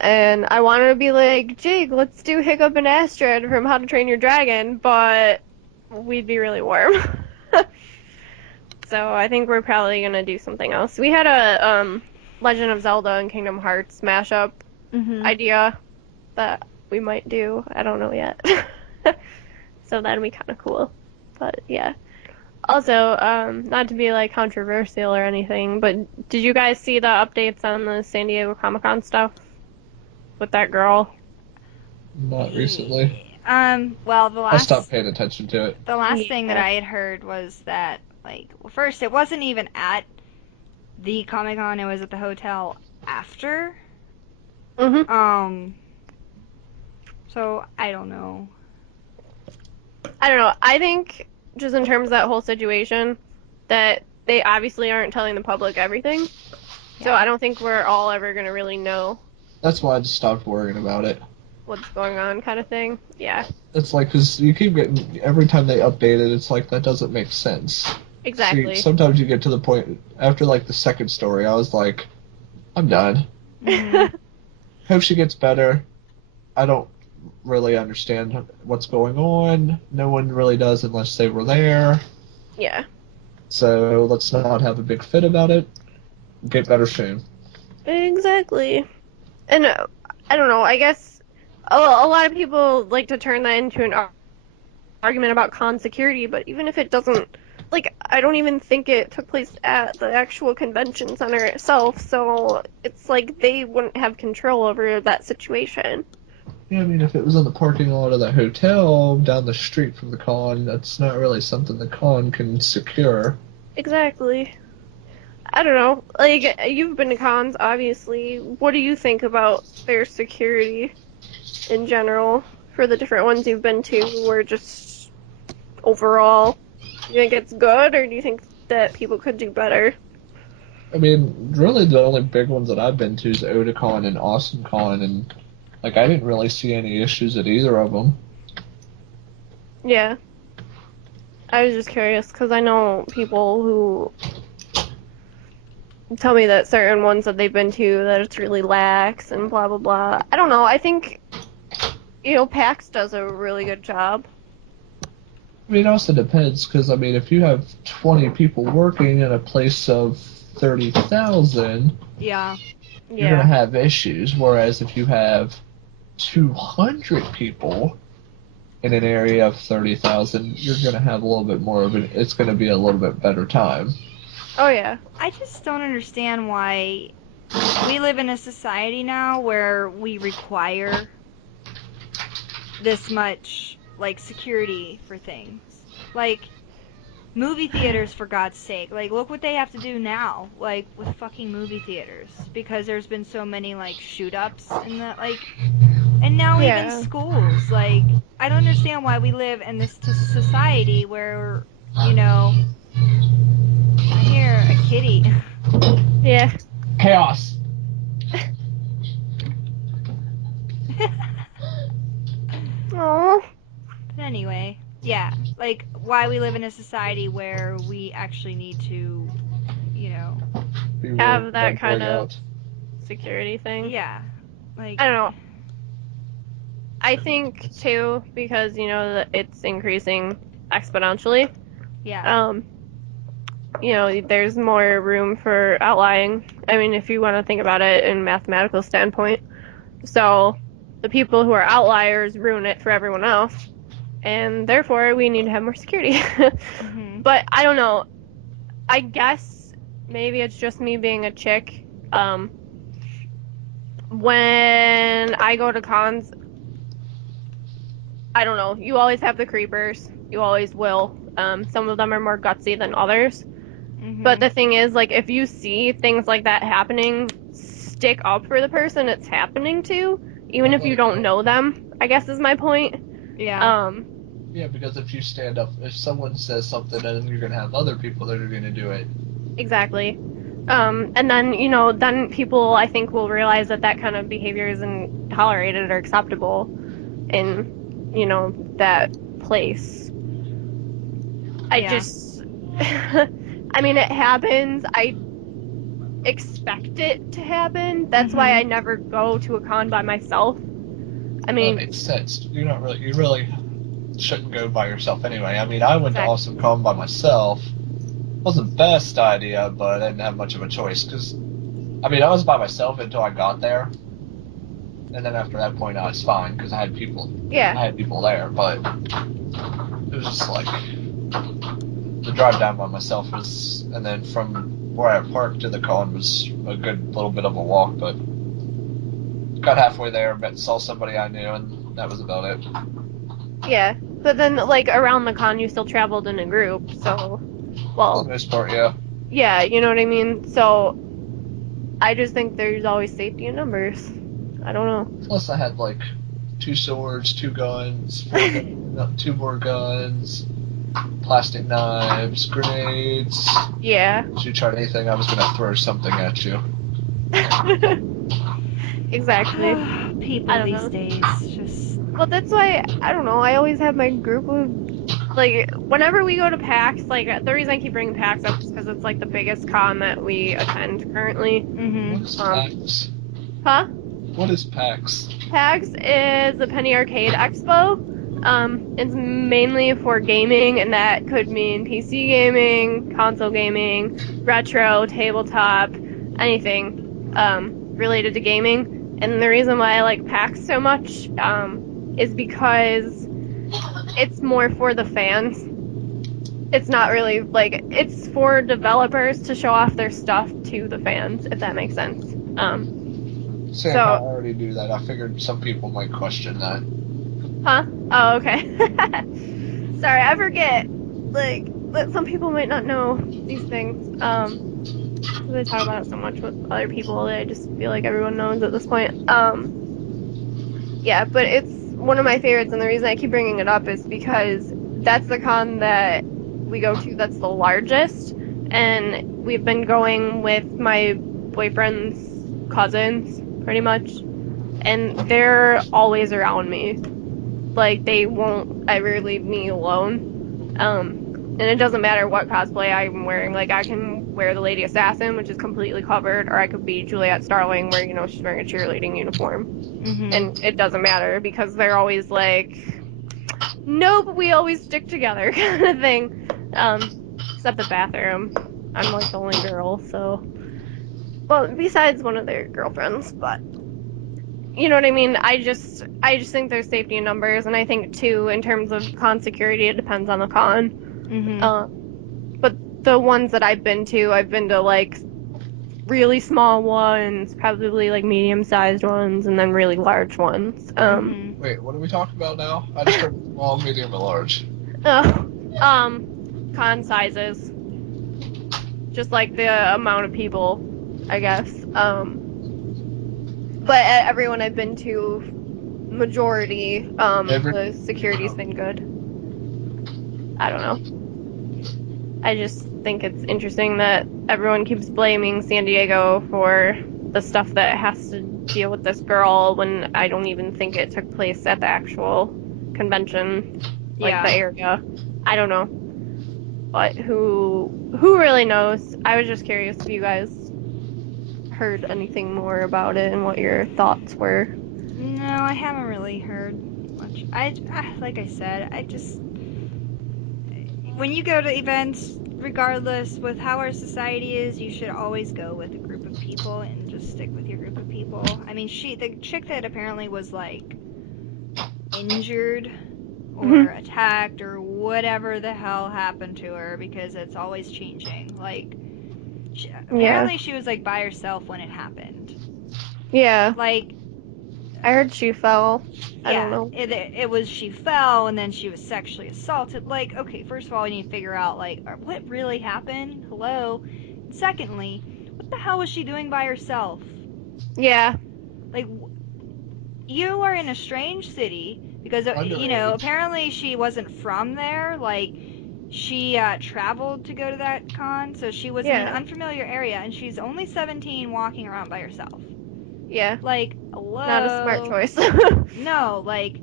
And I wanted to be like, Jake, let's do Hiccup and Astrid from How to Train Your Dragon, but we'd be really warm. So I think we're probably gonna do something else. We had a Legend of Zelda and Kingdom Hearts mashup Mhm. idea that we might do. I don't know yet. So that'd be kind of cool. But yeah. Also, not to be like controversial or anything, but did you guys see the updates on the San Diego Comic-Con stuff with that girl? Not recently. Well, I stopped paying attention to it. the last thing that Yeah. I had heard was that, like, well, first, it wasn't even at the Comic Con, it was at the hotel after. Mhm. So I don't know. I don't know. I think just in terms of that whole situation, that they obviously aren't telling the public everything. So Yeah. I don't think we're all ever gonna really know That's why I just stopped worrying about it. what's going on, kind of thing. Yeah. It's like, because you keep getting, every time they update it, it's like, that doesn't make sense. Exactly. See, sometimes you get to the point, after like the second story, I was like, I'm done. Mhm. Hope she gets better. I don't really understand what's going on. No one really does unless they were there. Yeah. So let's not have a big fit about it. Get better soon. Exactly. And I don't know. I guess a lot of people like to turn that into an argument about con security, but even if it doesn't, like, I don't even think it took place at the actual convention center itself, so it's like they wouldn't have control over that situation. Yeah, I mean, if it was in the parking lot of the hotel down the street from the con, that's not really something the con can secure. Exactly. I don't know. Like, you've been to cons, obviously. What do you think about their security in general for the different ones you've been to, or just overall? Do you think it's good, or do you think that people could do better? I mean, really, the only big ones that I've been to is Otakon and AwesomeCon, and like I didn't really see any issues at either of them. Yeah. I was just curious, because I know people who tell me that certain ones that they've been to, that it's really lax and blah, blah, blah. I don't know. I think, PAX does a really good job. I mean, it also depends because I mean, if you have 20 people working in a place of 30,000, Yeah. you're gonna have issues. Whereas if you have 200 people in an area of 30,000, you're gonna have a little bit more of an. It's gonna be a little bit better time. Oh, yeah. I just don't understand why we live in a society now where we require this much, like, security for things. Like, movie theaters, for God's sake. Like, look what they have to do now, like, with fucking movie theaters. Because there's been so many, like, shoot-ups in the, like, and now even Yeah. schools. Like, I don't understand why we live in this society where, you know, I hear a kitty. Yeah. Chaos. Oh. But anyway, yeah, like, why we live in a society where we actually need to, you know, Be Have worried that about kind going of out. security thing. yeah, like, I don't know. I think too, because that it's increasing exponentially. yeah, There's more room for outlying. I mean, if you want to think about it in a mathematical standpoint. So the people who are outliers ruin it for everyone else, and therefore we need to have more security. hmm, But I don't know. I guess maybe it's just me being a chick. When I go to cons, I don't know. You always have the creepers. You always will. Some of them are more gutsy than others. But hmm, the thing is, like, if you see things like that happening, stick up for the person it's happening to, even if you don't know them, I guess is my point. yeah, Um, Yeah, because if you stand up, if someone says something, then you're gonna have other people that are gonna do it. exactly. And then, then people, I think, will realize that that kind of behavior isn't tolerated or acceptable in, that place. I yeah, just, I mean, it happens. I expect it to happen. That's why I hmm, never go to a con by myself. I Well, that mean, makes sense. You really shouldn't go by yourself anyway. I mean, I went to exactly. AwesomeCon by myself. Wasn't the best idea, but I didn't have much of a choice because, I mean, I was by myself until I got there, and then after that point, I was fine because Yeah, I had people there. But it was just like the drive down by myself was, and then from where I parked to the con was a good little bit of a walk, but got halfway there, saw somebody I knew, and that was about it. yeah. But then, like, around the con, you still traveled in a group, so, For the well, most part, yeah. yeah, you know what I mean? So, I just think there's always safety in numbers. I don't Plus, I had like 2 swords, 2 guns, 4 guns, 2 more guns, plastic knives, grenades. Yeah. If you tried anything, I was gonna throw something at you. Exactly. I people don't these know. days, just, Well, that's why, I don't know, I always have my group of, like, whenever we go to PAX, like, the reason I keep bringing PAX up is because it's, like, the biggest con that we attend currently. hmm, What is Um, PAX? huh? What is PAX? PAX is the Penny Arcade Expo. It's mainly for gaming, and that could mean PC gaming, console gaming, retro, tabletop, anything related to gaming. And the reason why I like PAX so much is because it's more for the fans. It's not really, like, it's for developers to show off their stuff to the fans, if that makes sense. Say, So- I already do that. I figured some people might question that. Huh? Oh, okay. Sorry, I forget. Like, that some people might not know these things. 'Cause I talk about it so much with other people that I just feel like everyone knows at this point. Yeah, but it's one of my favorites, and the reason I keep bringing it up is because that's the con that we go to that's the largest, and we've been going with my boyfriend's cousins, pretty much, and they're always around me. Like, they won't ever leave me alone. And it doesn't matter what cosplay I'm wearing. Like, I can wear the Lady Assassin, which is completely covered, or I could be Juliet Starling, where, you know, she's wearing a cheerleading uniform. Mm-hmm. And it doesn't matter, because they're always like, no, but we always stick together, kind of thing. Except the bathroom. I'm, like, the only girl, so... Well, besides one of their girlfriends, but... You know what I mean? I just think there's safety in numbers, and I think too, in terms of con security, it depends on the con. But the ones that I've been to like really small ones, probably like medium-sized ones, and then really large ones. Wait, what are we talking about now? I just heard small, medium, and large. Con sizes, just like the amount of people, I guess. But at everyone I've been to, majority, the security's been good. I don't know. I just think it's interesting that everyone keeps blaming San Diego for the stuff that has to deal with this girl when I don't even think it took place at the actual convention, like Yeah. the area. I don't know. But who really knows? I was just curious if you guys heard anything more about it and what your thoughts were. No, I haven't really heard much. Like I said, when you go to events, regardless with how our society is, you should always go with a group of people and just stick with your group of people. I mean, the chick that apparently was like injured or attacked or whatever the hell happened to her, because it's always changing. Like, apparently she was like by herself when it happened. Yeah. Like, I heard she fell. yeah, I don't know. it was she fell and then she was sexually assaulted. Like, okay, first of all, we need to figure out like what really happened. Hello. Secondly, what the hell was she doing by herself? Yeah. Like, you are in a strange city because you know, Underage. apparently she wasn't from there. Like, she traveled to go to that con, so she was in an Yeah. unfamiliar area, and she's only 17 walking around by herself. Yeah. Like, hello. Not a smart choice. No, like,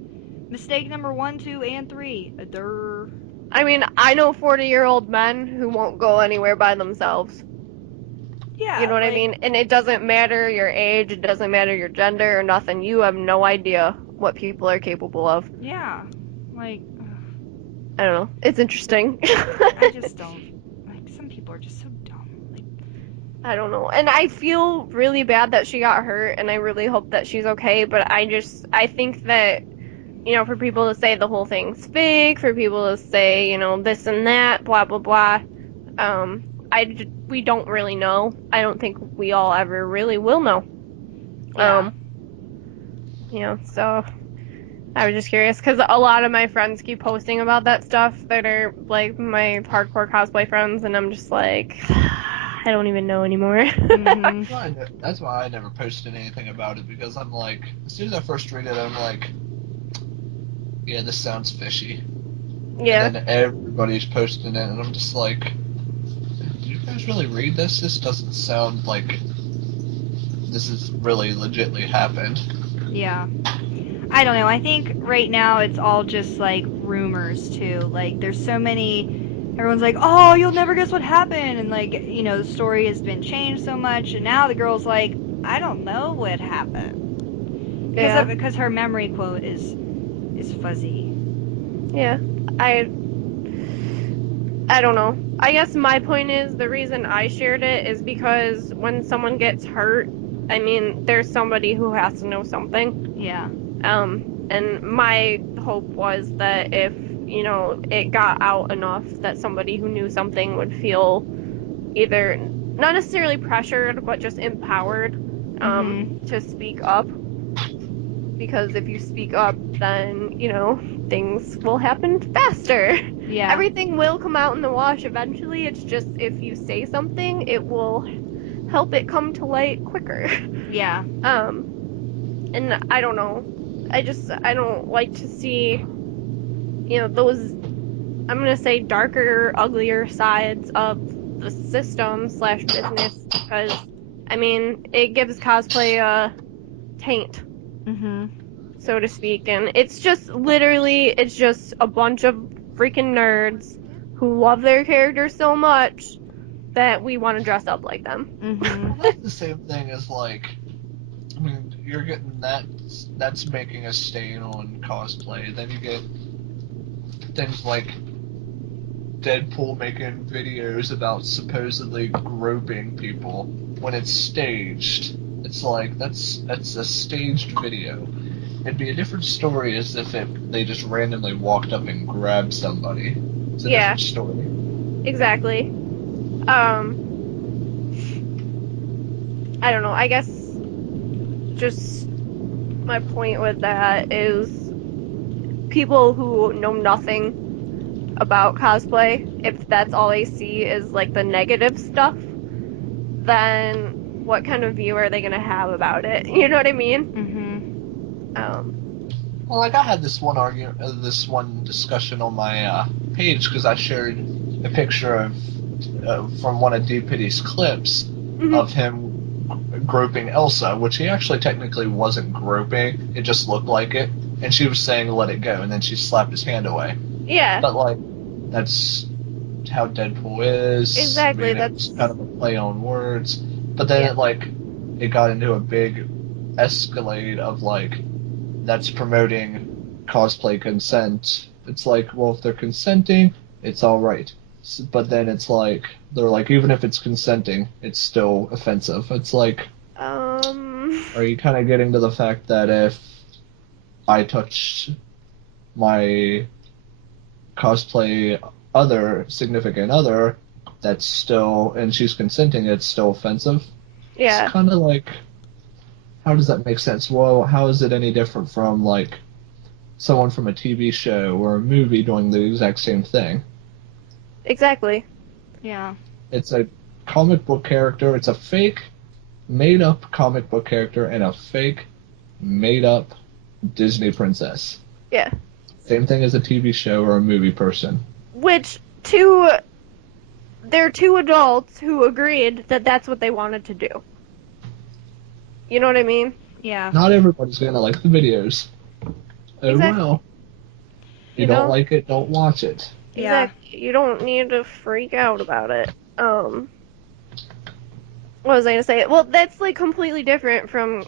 mistake number 1, 2, and 3. Durr. I mean, I know 40-year-old men who won't go anywhere by themselves. Yeah, You know what I like, mean? And it doesn't matter your age, it doesn't matter your gender or nothing. You have no idea what people are capable of. yeah, like, I don't know. It's interesting. I just don't. Like, some people are just so dumb. Like, I don't know. And I feel really bad that she got hurt, and I really hope that she's okay, but I think that, you know, for people to say the whole thing's fake, for people to say, you know, this and that, blah, blah, blah, we don't really know. I don't think we all ever really will know. yeah. You know, so I was just curious, because a lot of my friends keep posting about that stuff that are, like, my hardcore cosplay friends, and I'm just like, I don't even know anymore. Mhm. That's why I never posted anything about it, because I'm like, as soon as I first read it, I'm like, yeah, this sounds fishy. Yeah. And then everybody's posting it, and I'm just like, do you guys really read this? This doesn't sound like this is really legitly happened. Yeah. I don't know. I think right now it's all just like rumors too. Like, there's so many. Everyone's like, "Oh, you'll never guess what happened," and like, you know, the story has been changed so much, and now the girl's like, "I don't know what happened," because her memory quote is fuzzy. Yeah. I don't know. I guess my point is the reason I shared it is because when someone gets hurt, I mean, there's somebody who has to know something. Yeah. And my hope was that if, it got out enough that somebody who knew something would feel either not necessarily pressured, but just empowered, to speak up. Because if you speak up, then, things will happen faster. Yeah. Everything will come out in the wash eventually. It's just if you say something, it will help it come to light quicker. Yeah. And I don't know. I don't like to see, those, I'm gonna say darker, uglier sides of the system / business because, I mean, it gives cosplay a taint, so to speak, and it's just a bunch of freaking nerds who love their characters so much that we want to dress up like them. Well, that's the same thing as like, I mean, you're getting that's making a stain on cosplay. Then you get things like Deadpool making videos about supposedly groping people when it's staged. It's like that's a staged video. It'd be a different story as if they just randomly walked up and grabbed somebody. It's a different story. Exactly. I don't know. I guess just my point with that is people who know nothing about cosplay, if that's all they see is like the negative stuff, then what kind of view are they gonna have about it? You know what I mean? Well, like I had this one this one discussion on my page because I shared a picture of from one of D. Pitty's clips of him groping Elsa, which he actually technically wasn't groping. It just looked like it, and she was saying let it go, and then she slapped his hand away. Yeah. But like, that's how Deadpool is. Exactly. I mean, That's kind of a play on words. But then it got into a big escalade of like, that's promoting cosplay consent. It's like, well, if they're consenting, it's all right. But then it's like, they're like, even if it's consenting, it's still offensive. It's like, are you kind of getting to the fact that if I touch my cosplay significant other, that's still, and she's consenting, it's still offensive? Yeah. It's kind of like, how does that make sense? Well, how is it any different from like someone from a TV show or a movie doing the exact same thing? Exactly. Yeah. It's a comic book character. It's a fake, made-up comic book character and a fake, made-up Disney princess. Yeah. Same thing as a TV show or a movie person. Which, they're two adults who agreed that that's what they wanted to do. You know what I mean? Yeah. Not everybody's gonna like the videos. Oh Exactly. well. You don't like it, don't watch it. Yeah. Exactly. You don't need to freak out about it. What was I gonna say? Well, that's like completely different from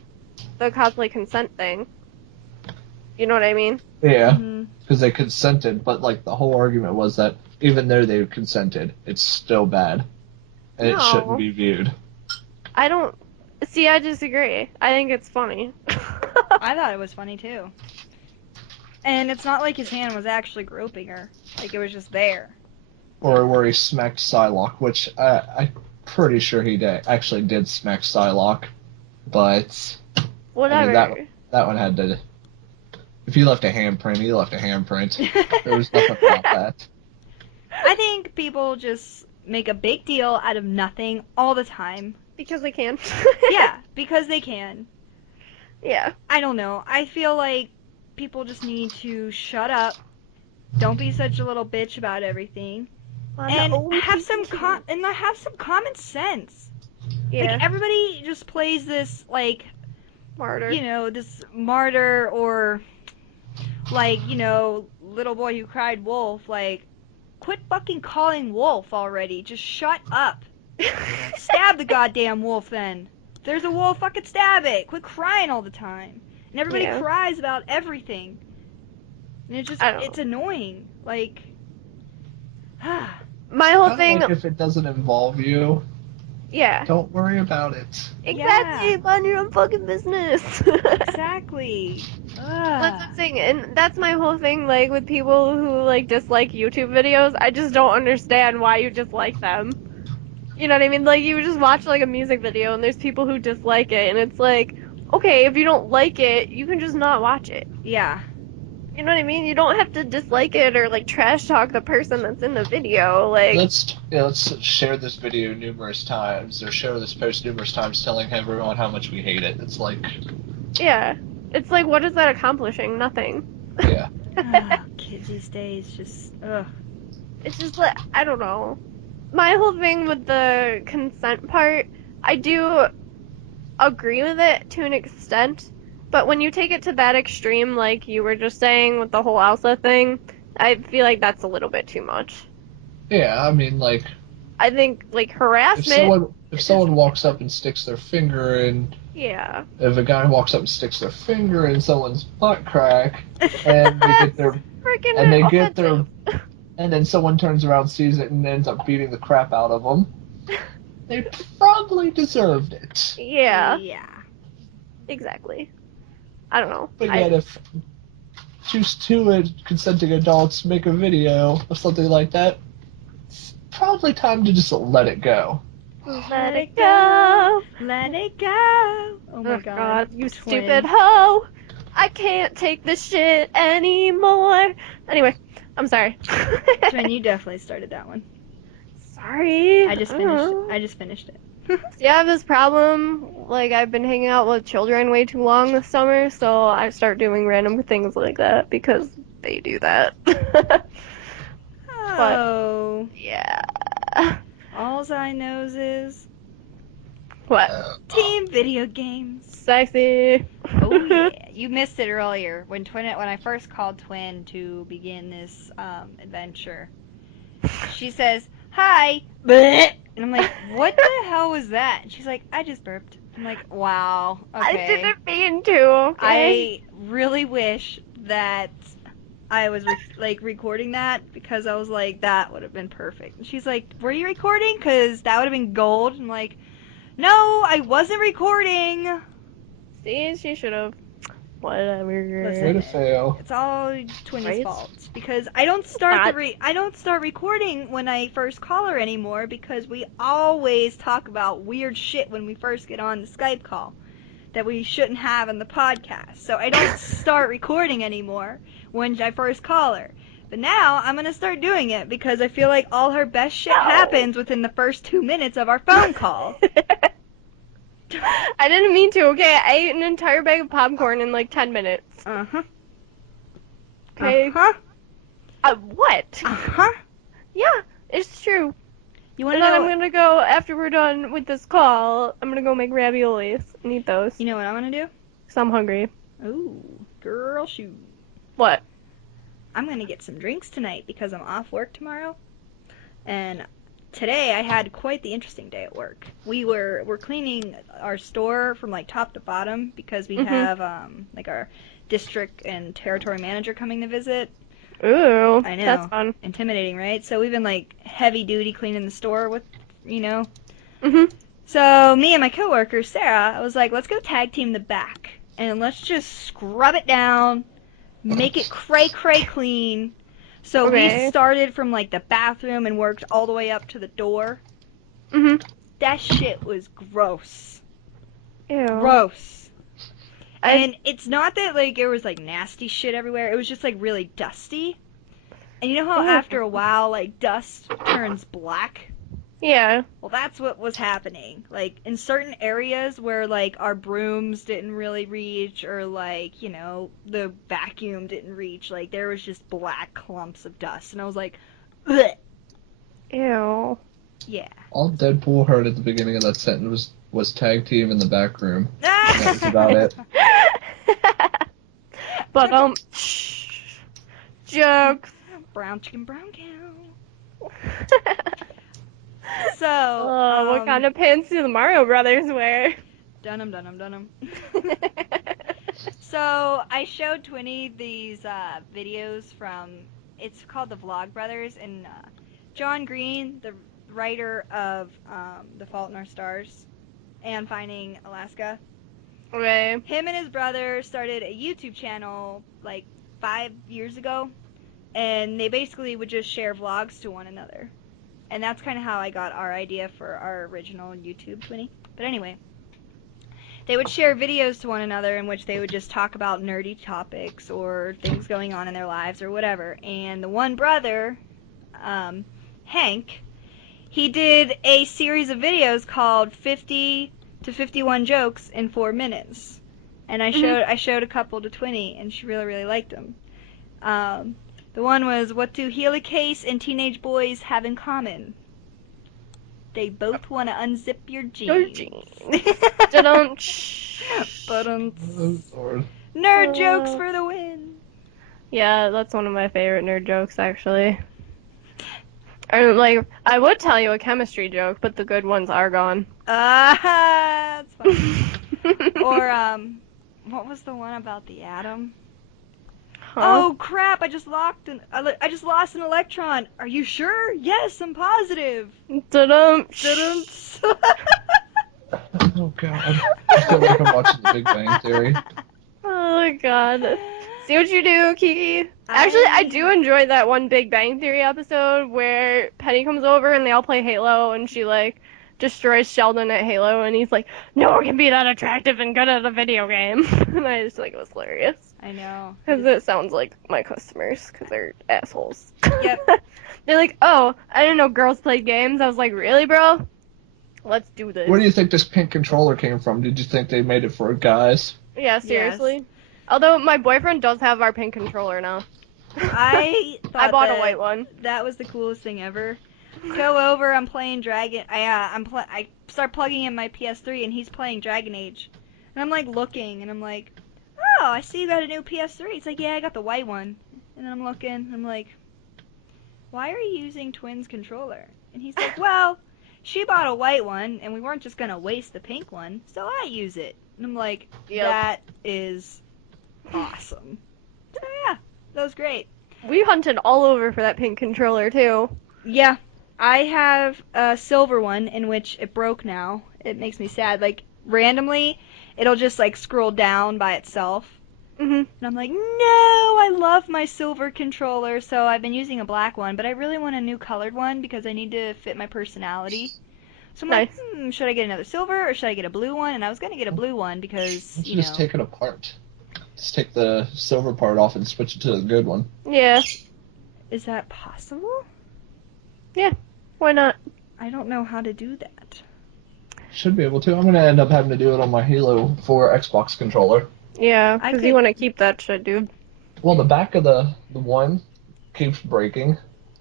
the cosplay consent thing. You know what I mean? Yeah, because they consented, but like the whole argument was that even though they consented, it's still bad, and it shouldn't be viewed. I don't. See, I disagree. I think it's funny. I thought it was funny too. And it's not like his hand was actually groping her. Like, it was just there. Or where he smacked Psylocke, which I'm pretty sure he actually did smack Psylocke, but Whatever. I mean, that one had to. If he left a handprint, he left a handprint. There was nothing about that. I think people just make a big deal out of nothing all the time. Because they can. Yeah, because they can. Yeah. I don't know. I feel like people just need to shut up. Don't be such a little bitch about everything. And have some common sense. Yeah. Like, everybody just plays this, like, Martyr. you know, this martyr or, like, you know, little boy who cried wolf. Like, quit fucking calling wolf already. Just shut up. Stab the goddamn wolf then. If there's a wolf, fucking stab it. Quit crying all the time. And everybody cries about everything. And it's annoying. Like, my whole thing. Like if it doesn't involve you, Yeah. Don't worry about it. Exactly. Yeah. Mind your own fucking business. Exactly. That's what Ugh. I'm saying, and that's my whole thing, like, with people who, like, dislike YouTube videos. I just don't understand why you dislike them. You know what I mean? Like, you just watch, like, a music video, and there's people who dislike it, and it's like, okay, if you don't like it, you can just not watch it. Yeah. You know what I mean? You don't have to dislike it or, like, trash talk the person that's in the video. Like, Let's share this video numerous times, or share this post numerous times, telling everyone how much we hate it. It's like, yeah. It's like, what is that accomplishing? Nothing. yeah. Ugh, kids these days just ugh. It's just like, I don't know. My whole thing with the consent part, I do agree with it to an extent, but when you take it to that extreme, like you were just saying with the whole Elsa thing, I feel like that's a little bit too much. Yeah, I mean, like, I think, like, if harassment someone if someone walks up and sticks their finger in, yeah. if a guy walks up and sticks their finger in someone's butt crack, and they get their and Freaking they get their offensive. and then someone turns around, sees it, and ends up beating the crap out of them, they probably deserved it. Yeah, Yeah. exactly. I don't know. But yet, if two consenting adults make a video or something like that, it's probably time to just let it go. Let it go. Let it go. Oh my Oh God, you Twin. stupid hoe! I can't take this shit anymore. Anyway, I'm sorry. Twin, you definitely started that one. Sorry. I just finished it. See, I have this problem. Like, I've been hanging out with children way too long this summer, so I start doing random things like that because they do that. But Oh. yeah. Alls I knows is What? team video games. Sexy. Oh yeah. You missed it earlier when I first called Twin to begin this adventure. She says, "Hi." Bleh. And I'm like, "What the hell was that?" And she's like, "I just burped." I'm like, "Wow. I Okay." didn't mean to, okay? I really wish that I was recording that because I was like, that would have been perfect. And she's like, "Were you recording? Because that would have been gold." I'm like, "No, I wasn't recording." See, she should have. Whatever. Listen, Way to fail. it's all Twinny's Right? fault because I don't start Not. I don't start recording when I first call her anymore because we always talk about weird shit when we first get on the Skype call that we shouldn't have in the podcast. So I don't start recording anymore when I first call her. But now I'm gonna start doing it because I feel like all her best shit No. happens within the first 2 minutes of our phone call. I didn't mean to, okay? I ate an entire bag of popcorn in like 10 minutes. Uh-huh. Okay? Uh-huh. What? Uh-huh. Yeah, it's true. You wanna And then know I'm gonna go, after we're done with this call, I'm gonna go make raviolis and eat those. You know what I'm gonna do? Because I'm hungry. Ooh, girl shoot. What? I'm gonna get some drinks tonight because I'm off work tomorrow. And today I had quite the interesting day at work. We're cleaning our store from like top to bottom because we have like our district and territory manager coming to visit. Ooh, I know. that's fun. Intimidating, right? So we've been like heavy duty cleaning the store with, you know. Mhm. So me and my coworker Sarah, I was like, let's go tag team the back and let's just scrub it down, make it cray clean. So Okay. we started from like the bathroom and worked all the way up to the door. Mhm. That shit was gross. Ew. Gross. And it's not that like there was like nasty shit everywhere. It was just like really dusty. And you know how Ew. after a while like dust turns black? Yeah. Well, that's what was happening. Like in certain areas where like our brooms didn't really reach or like, you know, the vacuum didn't reach, like there was just black clumps of dust. And I was like, ugh. Ew. Yeah. All Deadpool heard at the beginning of that sentence was tag team in the back room. And that was about it. But jokes. Brown chicken, brown cow. So, Oh, what kind of pants do the Mario Brothers wear? Dunham. So, I showed Twinny these videos from, it's called the Vlog Brothers, and John Green, writer of The Fault in Our Stars and Finding Alaska. Okay. Him and his brother started a YouTube channel like 5 years ago, and they basically would just share vlogs to one another. And that's kind of how I got our idea for our original YouTube Twinnie. But anyway, they would share videos to one another in which they would just talk about nerdy topics or things going on in their lives or whatever. And the one brother, Hank, he did a series of videos called 50 to 51 Jokes in 4 Minutes. And I showed a couple to Twinnie, and she really liked them. The one was, what do helicase and teenage boys have in common? They both want to unzip your jeans. Don't. Oh, Lord. Nerd jokes for the win. Yeah, that's one of my favorite nerd jokes, actually. I would tell you a chemistry joke, but the good ones are gone. That's funny. Or, what was the one about the atom? Huh? Oh crap! I just lost an electron. Are you sure? Yes, I'm positive. Da-dum. Oh, God. I feel like I'm watching The Big Bang Theory. Oh my god. See what you do, Kiki. Actually, I do enjoy that one Big Bang Theory episode where Penny comes over and they all play Halo and she, like, destroys Sheldon at Halo and he's like, no one can be that attractive and good at a video game. And I just think it was hilarious. I know. Because it sounds like my customers, because they're assholes. Yep. They're like, oh, I didn't know girls played games. I was like, really, bro? Let's do this. Where do you think this pink controller came from? Did you think they made it for guys? Yeah, seriously. Although my boyfriend does have our pink controller now. I thought I bought a white one. That was the coolest thing ever. Go over, I'm playing Dragon. I start plugging in my PS3 and he's playing Dragon Age, and I'm like looking and I'm like, oh, I see you got a new PS3. It's like, yeah, I got the white one. And then I'm looking, I'm like, why are you using Twins controller? And he's like, well, she bought a white one and we weren't just gonna waste the pink one, so I use it. And I'm like, that is awesome. So yeah, that was great. We hunted all over for that pink controller too. Yeah, I have a silver one in which it broke now. It makes me sad. Like, randomly, it'll just, like, scroll down by itself. Mm-hmm. And I'm like, no, I love my silver controller, so I've been using a black one, but I really want a new colored one because I need to fit my personality. So I'm like, should I get another silver or should I get a blue one? And I was going to get a blue one because, You just take it apart. Just take the silver part off and switch it to the good one. Yeah. Is that possible? Yeah. Why not? I don't know how to do that. Should be able to. I'm going to end up having to do it on my Halo 4 Xbox controller. Yeah, because you want to keep that shit, dude. Well, the back of the one keeps breaking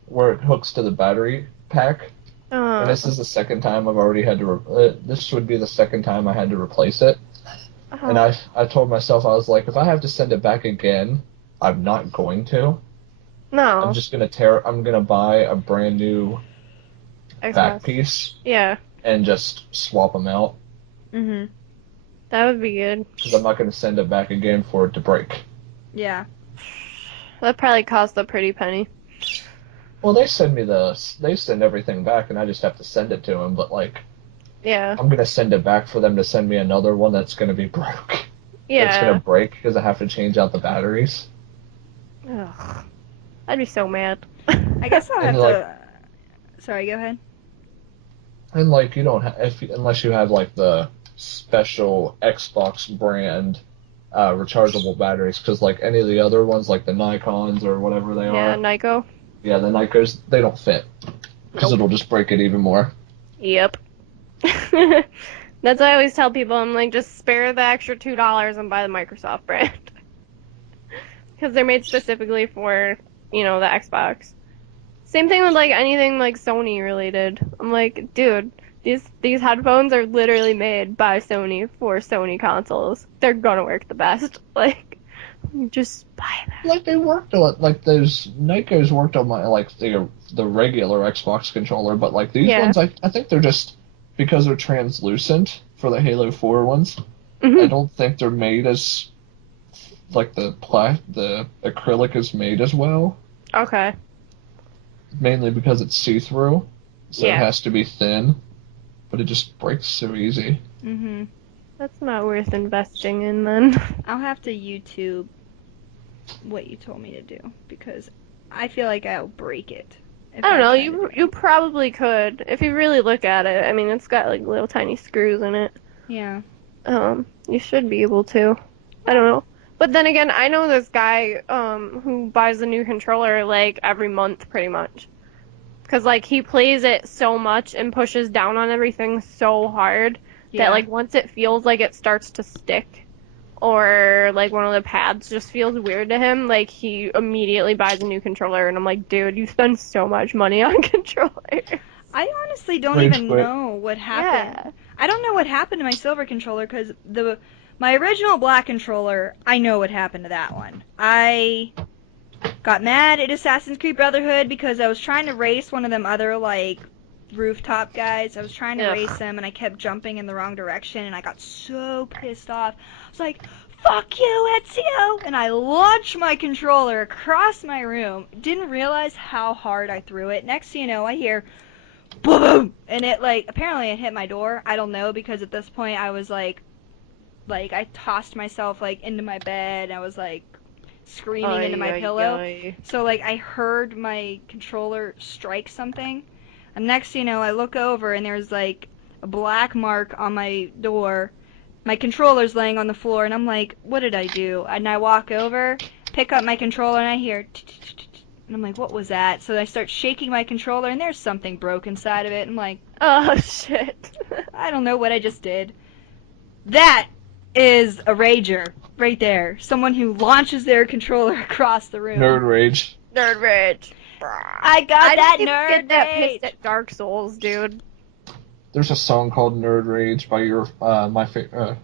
where it hooks to the battery pack. And this is the second time I've already had to... this would be the second time I had to replace it. And I told myself, I was like, if I have to send it back again, I'm not going to. No. I'm just going to I'm going to buy a brand new back piece. Yeah. And just swap them out. Mhm. That would be good. Because I'm not going to send it back again for it to break. Yeah. That probably cost a pretty penny. Well, they send everything back, and I just have to send it to them. But like, yeah, I'm gonna send it back for them to send me another one that's gonna be broke. Yeah, it's gonna break because I have to change out the batteries. Ugh. I'd be so mad. I guess I'll have to. Sorry, go ahead. And like, you don't unless you have like the special Xbox brand rechargeable batteries, because like any of the other ones, like the Nikons or whatever they are. Yeah, Nikon. Yeah, the Nikos, they don't fit because it'll just break it even more. Yep. That's what I always tell people. I'm like, just spare the extra $2 and buy the Microsoft brand. Because they're made specifically for, the Xbox. Same thing with, like, anything, like, Sony related. I'm like, dude, these headphones are literally made by Sony for Sony consoles. They're gonna work the best. Like, just buy them. Like, they worked on it. Like, those Nikos worked on my, like, the regular Xbox controller, but, like, these ones, I think they're just, because they're translucent for the Halo 4 ones, I don't think they're made as, like, the acrylic is made as well. Okay. Mainly because it's see-through. so it Yeah. has to be thin, but it just breaks so easy. Mhm. That's not worth investing in then. I'll have to YouTube what you told me to do because I feel like I'll break it. If I don't know, try to you do you it. probably could if you really look at it. I mean, it's got like little tiny screws in it. Yeah. You should be able to. I don't know. But then again, I know this guy who buys a new controller like every month pretty much. Cuz like he plays it so much and pushes down on everything so hard Yeah. that like once it feels like it starts to stick or like one of the pads just feels weird to him, like he immediately buys a new controller and I'm like, "Dude, you spend so much money on controllers." I honestly don't Rage even quit. know what happened. Yeah. I don't know what happened to my silver controller because my original black controller, I know what happened to that one. I got mad at Assassin's Creed Brotherhood because I was trying to race one of them other like rooftop guys. I was trying to Ugh. race them and I kept jumping in the wrong direction and I got so pissed off. I was like, "Fuck you, Ezio!" And I launched my controller across my room. Didn't realize how hard I threw it. Next thing you know, I hear boom, boom, and it like apparently it hit my door. I don't know because at this point I was like I tossed myself like into my bed. I was like screaming into my pillow. So like I heard my controller strike something. And next thing you know, I look over and there's like a black mark on my door. My controller's laying on the floor and I'm like, what did I do? And I walk over, pick up my controller and I hear and I'm like, what was that? So I start shaking my controller and there's something broke inside of it. I'm like, Oh shit. I don't know what I just did. That is a rager right there. Someone who launches their controller across the room. Nerd rage. Nerd rage. I got I that didn't nerd get that rage. pissed at Dark Souls, dude. There's a song called Nerd Rage by your my favorite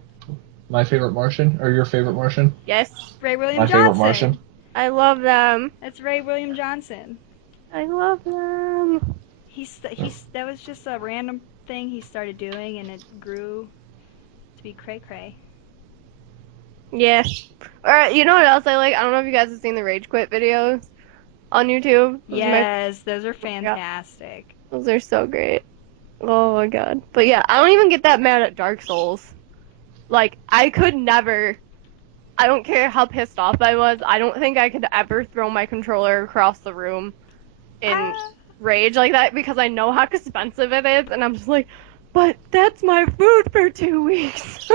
Martian or your favorite Martian. Yes, Ray William My favorite Johnson. Martian. I love them. That's Ray William Johnson. I love them. That was just a random thing he started doing, and it grew to be cray cray. Yeah. Alright, you know what else I like? I don't know if you guys have seen the Rage Quit videos on YouTube. Those are Yes, those are fantastic. those are so great. Oh my god. But yeah, I don't even get that mad at Dark Souls. Like, I could never. I don't care how pissed off I was. I don't think I could ever throw my controller across the room in rage like that because I know how expensive it is, and I'm just like, but that's my food for 2 weeks.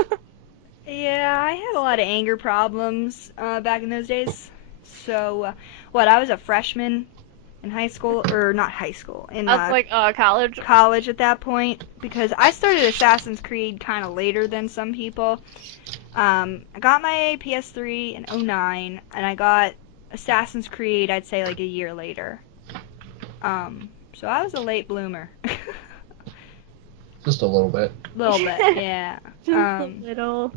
Yeah, I had a lot of anger problems back in those days. So, I was a freshman in high school, or not high school, in I was like, college. college at that point, because I started Assassin's Creed kind of later than some people. I got my PS3 in 2009, and I got Assassin's Creed, I'd say, like a year later. So I was a late bloomer. Just a little bit. Little bit, yeah. Just a little.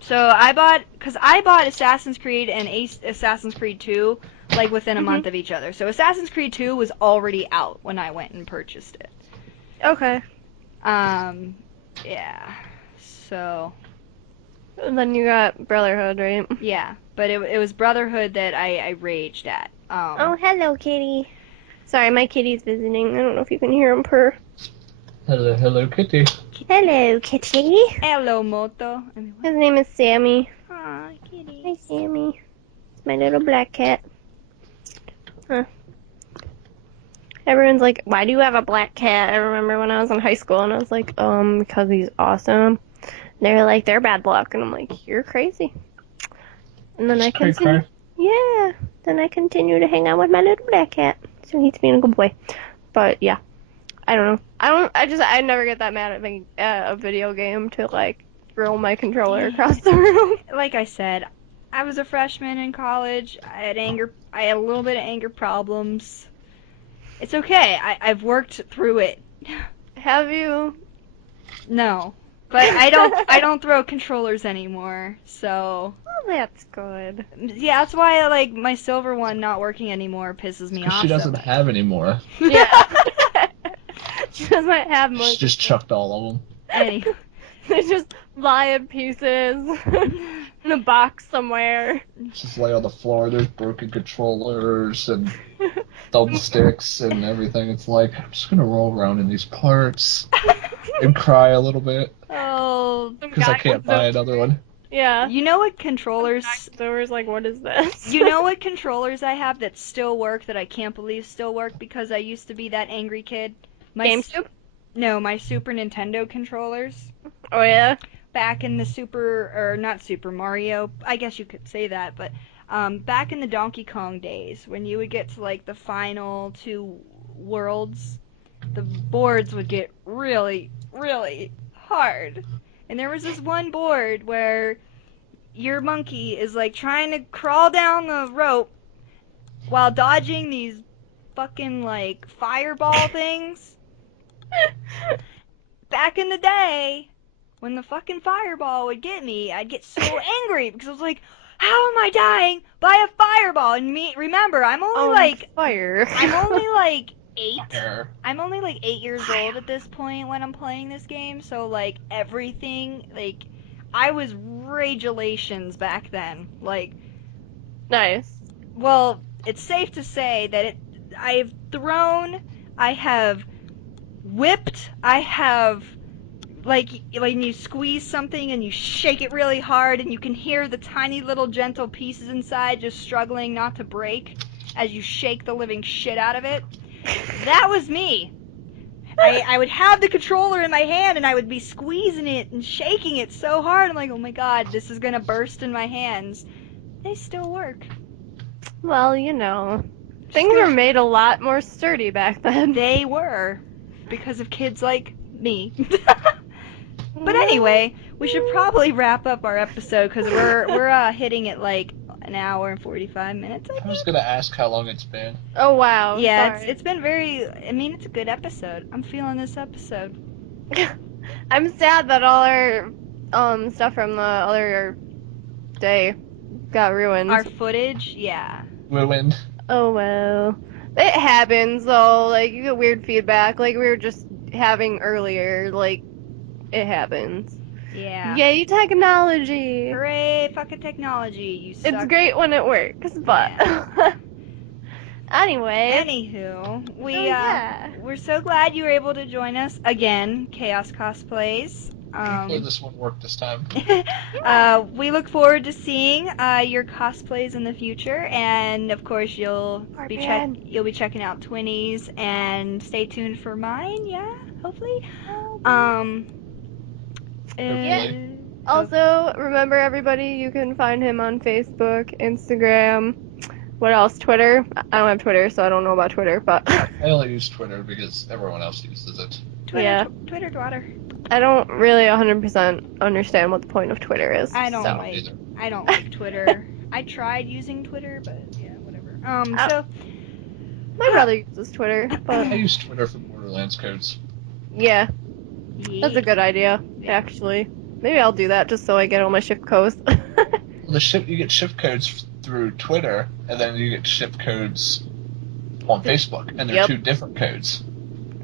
So I bought Assassin's Creed and Assassin's Creed 2 like within a month of each other. So Assassin's Creed 2 was already out when I went and purchased it. Okay. Yeah. So And then you got Brotherhood, right? yeah, but it was Brotherhood that I raged at. Oh, hello, kitty. Sorry, my kitty's visiting. I don't know if you can hear him purr. Hello, Kitty. Hello, kitty. Hello, Moto. His name is Sammy. Aw, kitty. Hi, Sammy. It's my little black cat. Huh. Everyone's like, why do you have a black cat? I remember when I was in high school and I was like, because he's awesome. They're like, they're bad luck. And I'm like, you're crazy. And then I continue. Yeah. Then I continue to hang out with my little black cat. So he's being a good boy. But yeah. I don't know. I never get that mad at a video game to like throw my controller across the room. Like I said, I was a freshman in college. I had a little bit of anger problems. It's okay. I've worked through it. Have you? No. But I don't throw controllers anymore. So Oh, that's good. yeah, that's why like my silver one not working anymore pisses me off. She doesn't have any more. Yeah. She doesn't have much. She just chucked all of them. Anyway. They just lie in pieces in a box somewhere. Just lay on the floor. There's broken controllers and thumbsticks and everything. It's like, I'm just gonna roll around in these parts and cry a little bit Oh, Some because I guy can't comes buy over. another one. Yeah. you know what Some guy controllers? comes over is like, what is this? You know what controllers I have that still work that I can't believe still work because I used to be that angry kid? GameCube? No, my Super Nintendo controllers. Oh yeah. Back in the not Super Mario, I guess you could say that, but back in the Donkey Kong days, when you would get to like the final two worlds, the boards would get really, really hard. And there was this one board where your monkey is like trying to crawl down the rope while dodging these fucking like fireball things. Back in the day, when the fucking fireball would get me, I'd get so angry because I was like, how am I dying by a fireball? And remember, I'm only fire. I'm only like 8. Fucker. I'm only like 8 years old at this point when I'm playing this game, so like everything, like I was ragelations back then. Like, Nice. well, it's safe to say that I have thrown, I have whipped, I have like when you squeeze something and you shake it really hard and you can hear the tiny little gentle pieces inside just struggling not to break as you shake the living shit out of it. That was me. I would have the controller in my hand and I would be squeezing it and shaking it so hard. I'm like, oh my god, this is gonna burst in my hands. They still work. Well, you know, things were made a lot more sturdy back then. They were. Because of kids like me. But anyway, we should probably wrap up our episode because we're hitting it like an hour and 45 minutes. I was gonna ask how long it's been. Oh wow. Yeah, sorry. it's been very. I mean, it's a good episode. I'm feeling this episode. I'm sad that all our stuff from the other day got ruined. Our footage, yeah. Ruined. Oh well. It happens though, like you get weird feedback, like we were just having earlier, like it happens. Yeah. Yay technology! Hooray, fucking technology, you suck. It's great when it works, but anyway. Anywho, yeah. we're so glad you were able to join us again, Chaos Cosplays. Hopefully this one worked this time. We look forward to seeing your cosplays in the future, and of course you'll be checking out Twinnies, and stay tuned for mine. Yeah, hopefully. Yeah. Also, remember everybody, you can find him on Facebook, Instagram. What else? Twitter? I don't have Twitter, so I don't know about Twitter, but I only use Twitter because everyone else uses it. Twitter daughter. I don't really 100% understand what the point of Twitter is. I don't Either. I don't like Twitter. I tried using Twitter, but yeah, whatever. So my brother uses Twitter, but I use Twitter for Borderlands codes. yeah, that's a good idea, actually. Maybe I'll do that just so I get all my shift codes. Well, you get shift codes through Twitter, and then you get shift codes on Facebook, and they're Yep. 2 different codes.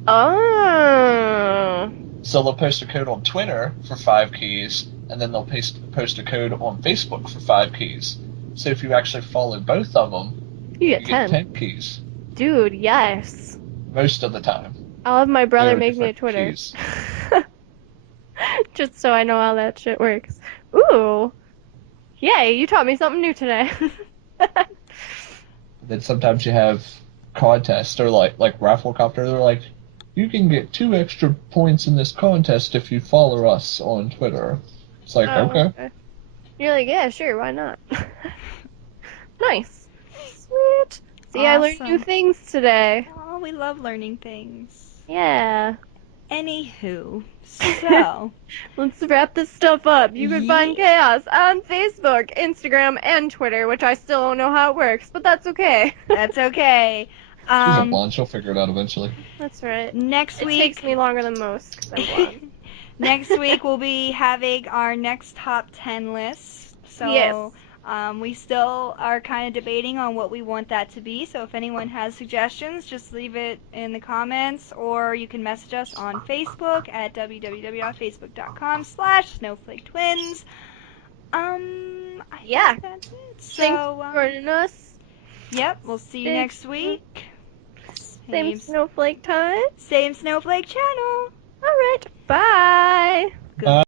Oh. So they'll post a code on Twitter for 5 keys, and then they'll post a code on Facebook for 5 keys. So if you actually follow both of them, You you get get 10. 10 keys. Dude, yes. Most of the time. I'll have my brother They're make me a different Twitter. keys. Just so I know how that shit works. Ooh. Yay, you taught me something new today. Then sometimes you have contests, or like Rafflecopter, they're like, you can get 2 extra points in this contest if you follow us on Twitter. It's like, Oh, okay. You're like, yeah, sure, why not? Nice. Sweet. See, I learned new Awesome. things today. Oh, we love learning things. Yeah. Anywho, so Let's wrap this stuff up. You can find Chaos on Facebook, Instagram, and Twitter, which I still don't know how it works, but that's okay. that's okay. She's a blonde, she'll figure it out eventually. That's right. Next It week takes me longer than most, because I'm blonde. next week we'll be having our next top 10 list. So Yes. we still are kind of debating on what we want that to be. So if anyone has suggestions, just leave it in the comments, or you can message us on Facebook at www.facebook.com/SnowflakeTwins. I Yeah. think that's it. Thanks So for joining us. yep, we'll see you Thanks. next week. Same Same, snowflake time. same Snowflake channel. All right. Bye. Good. Bye.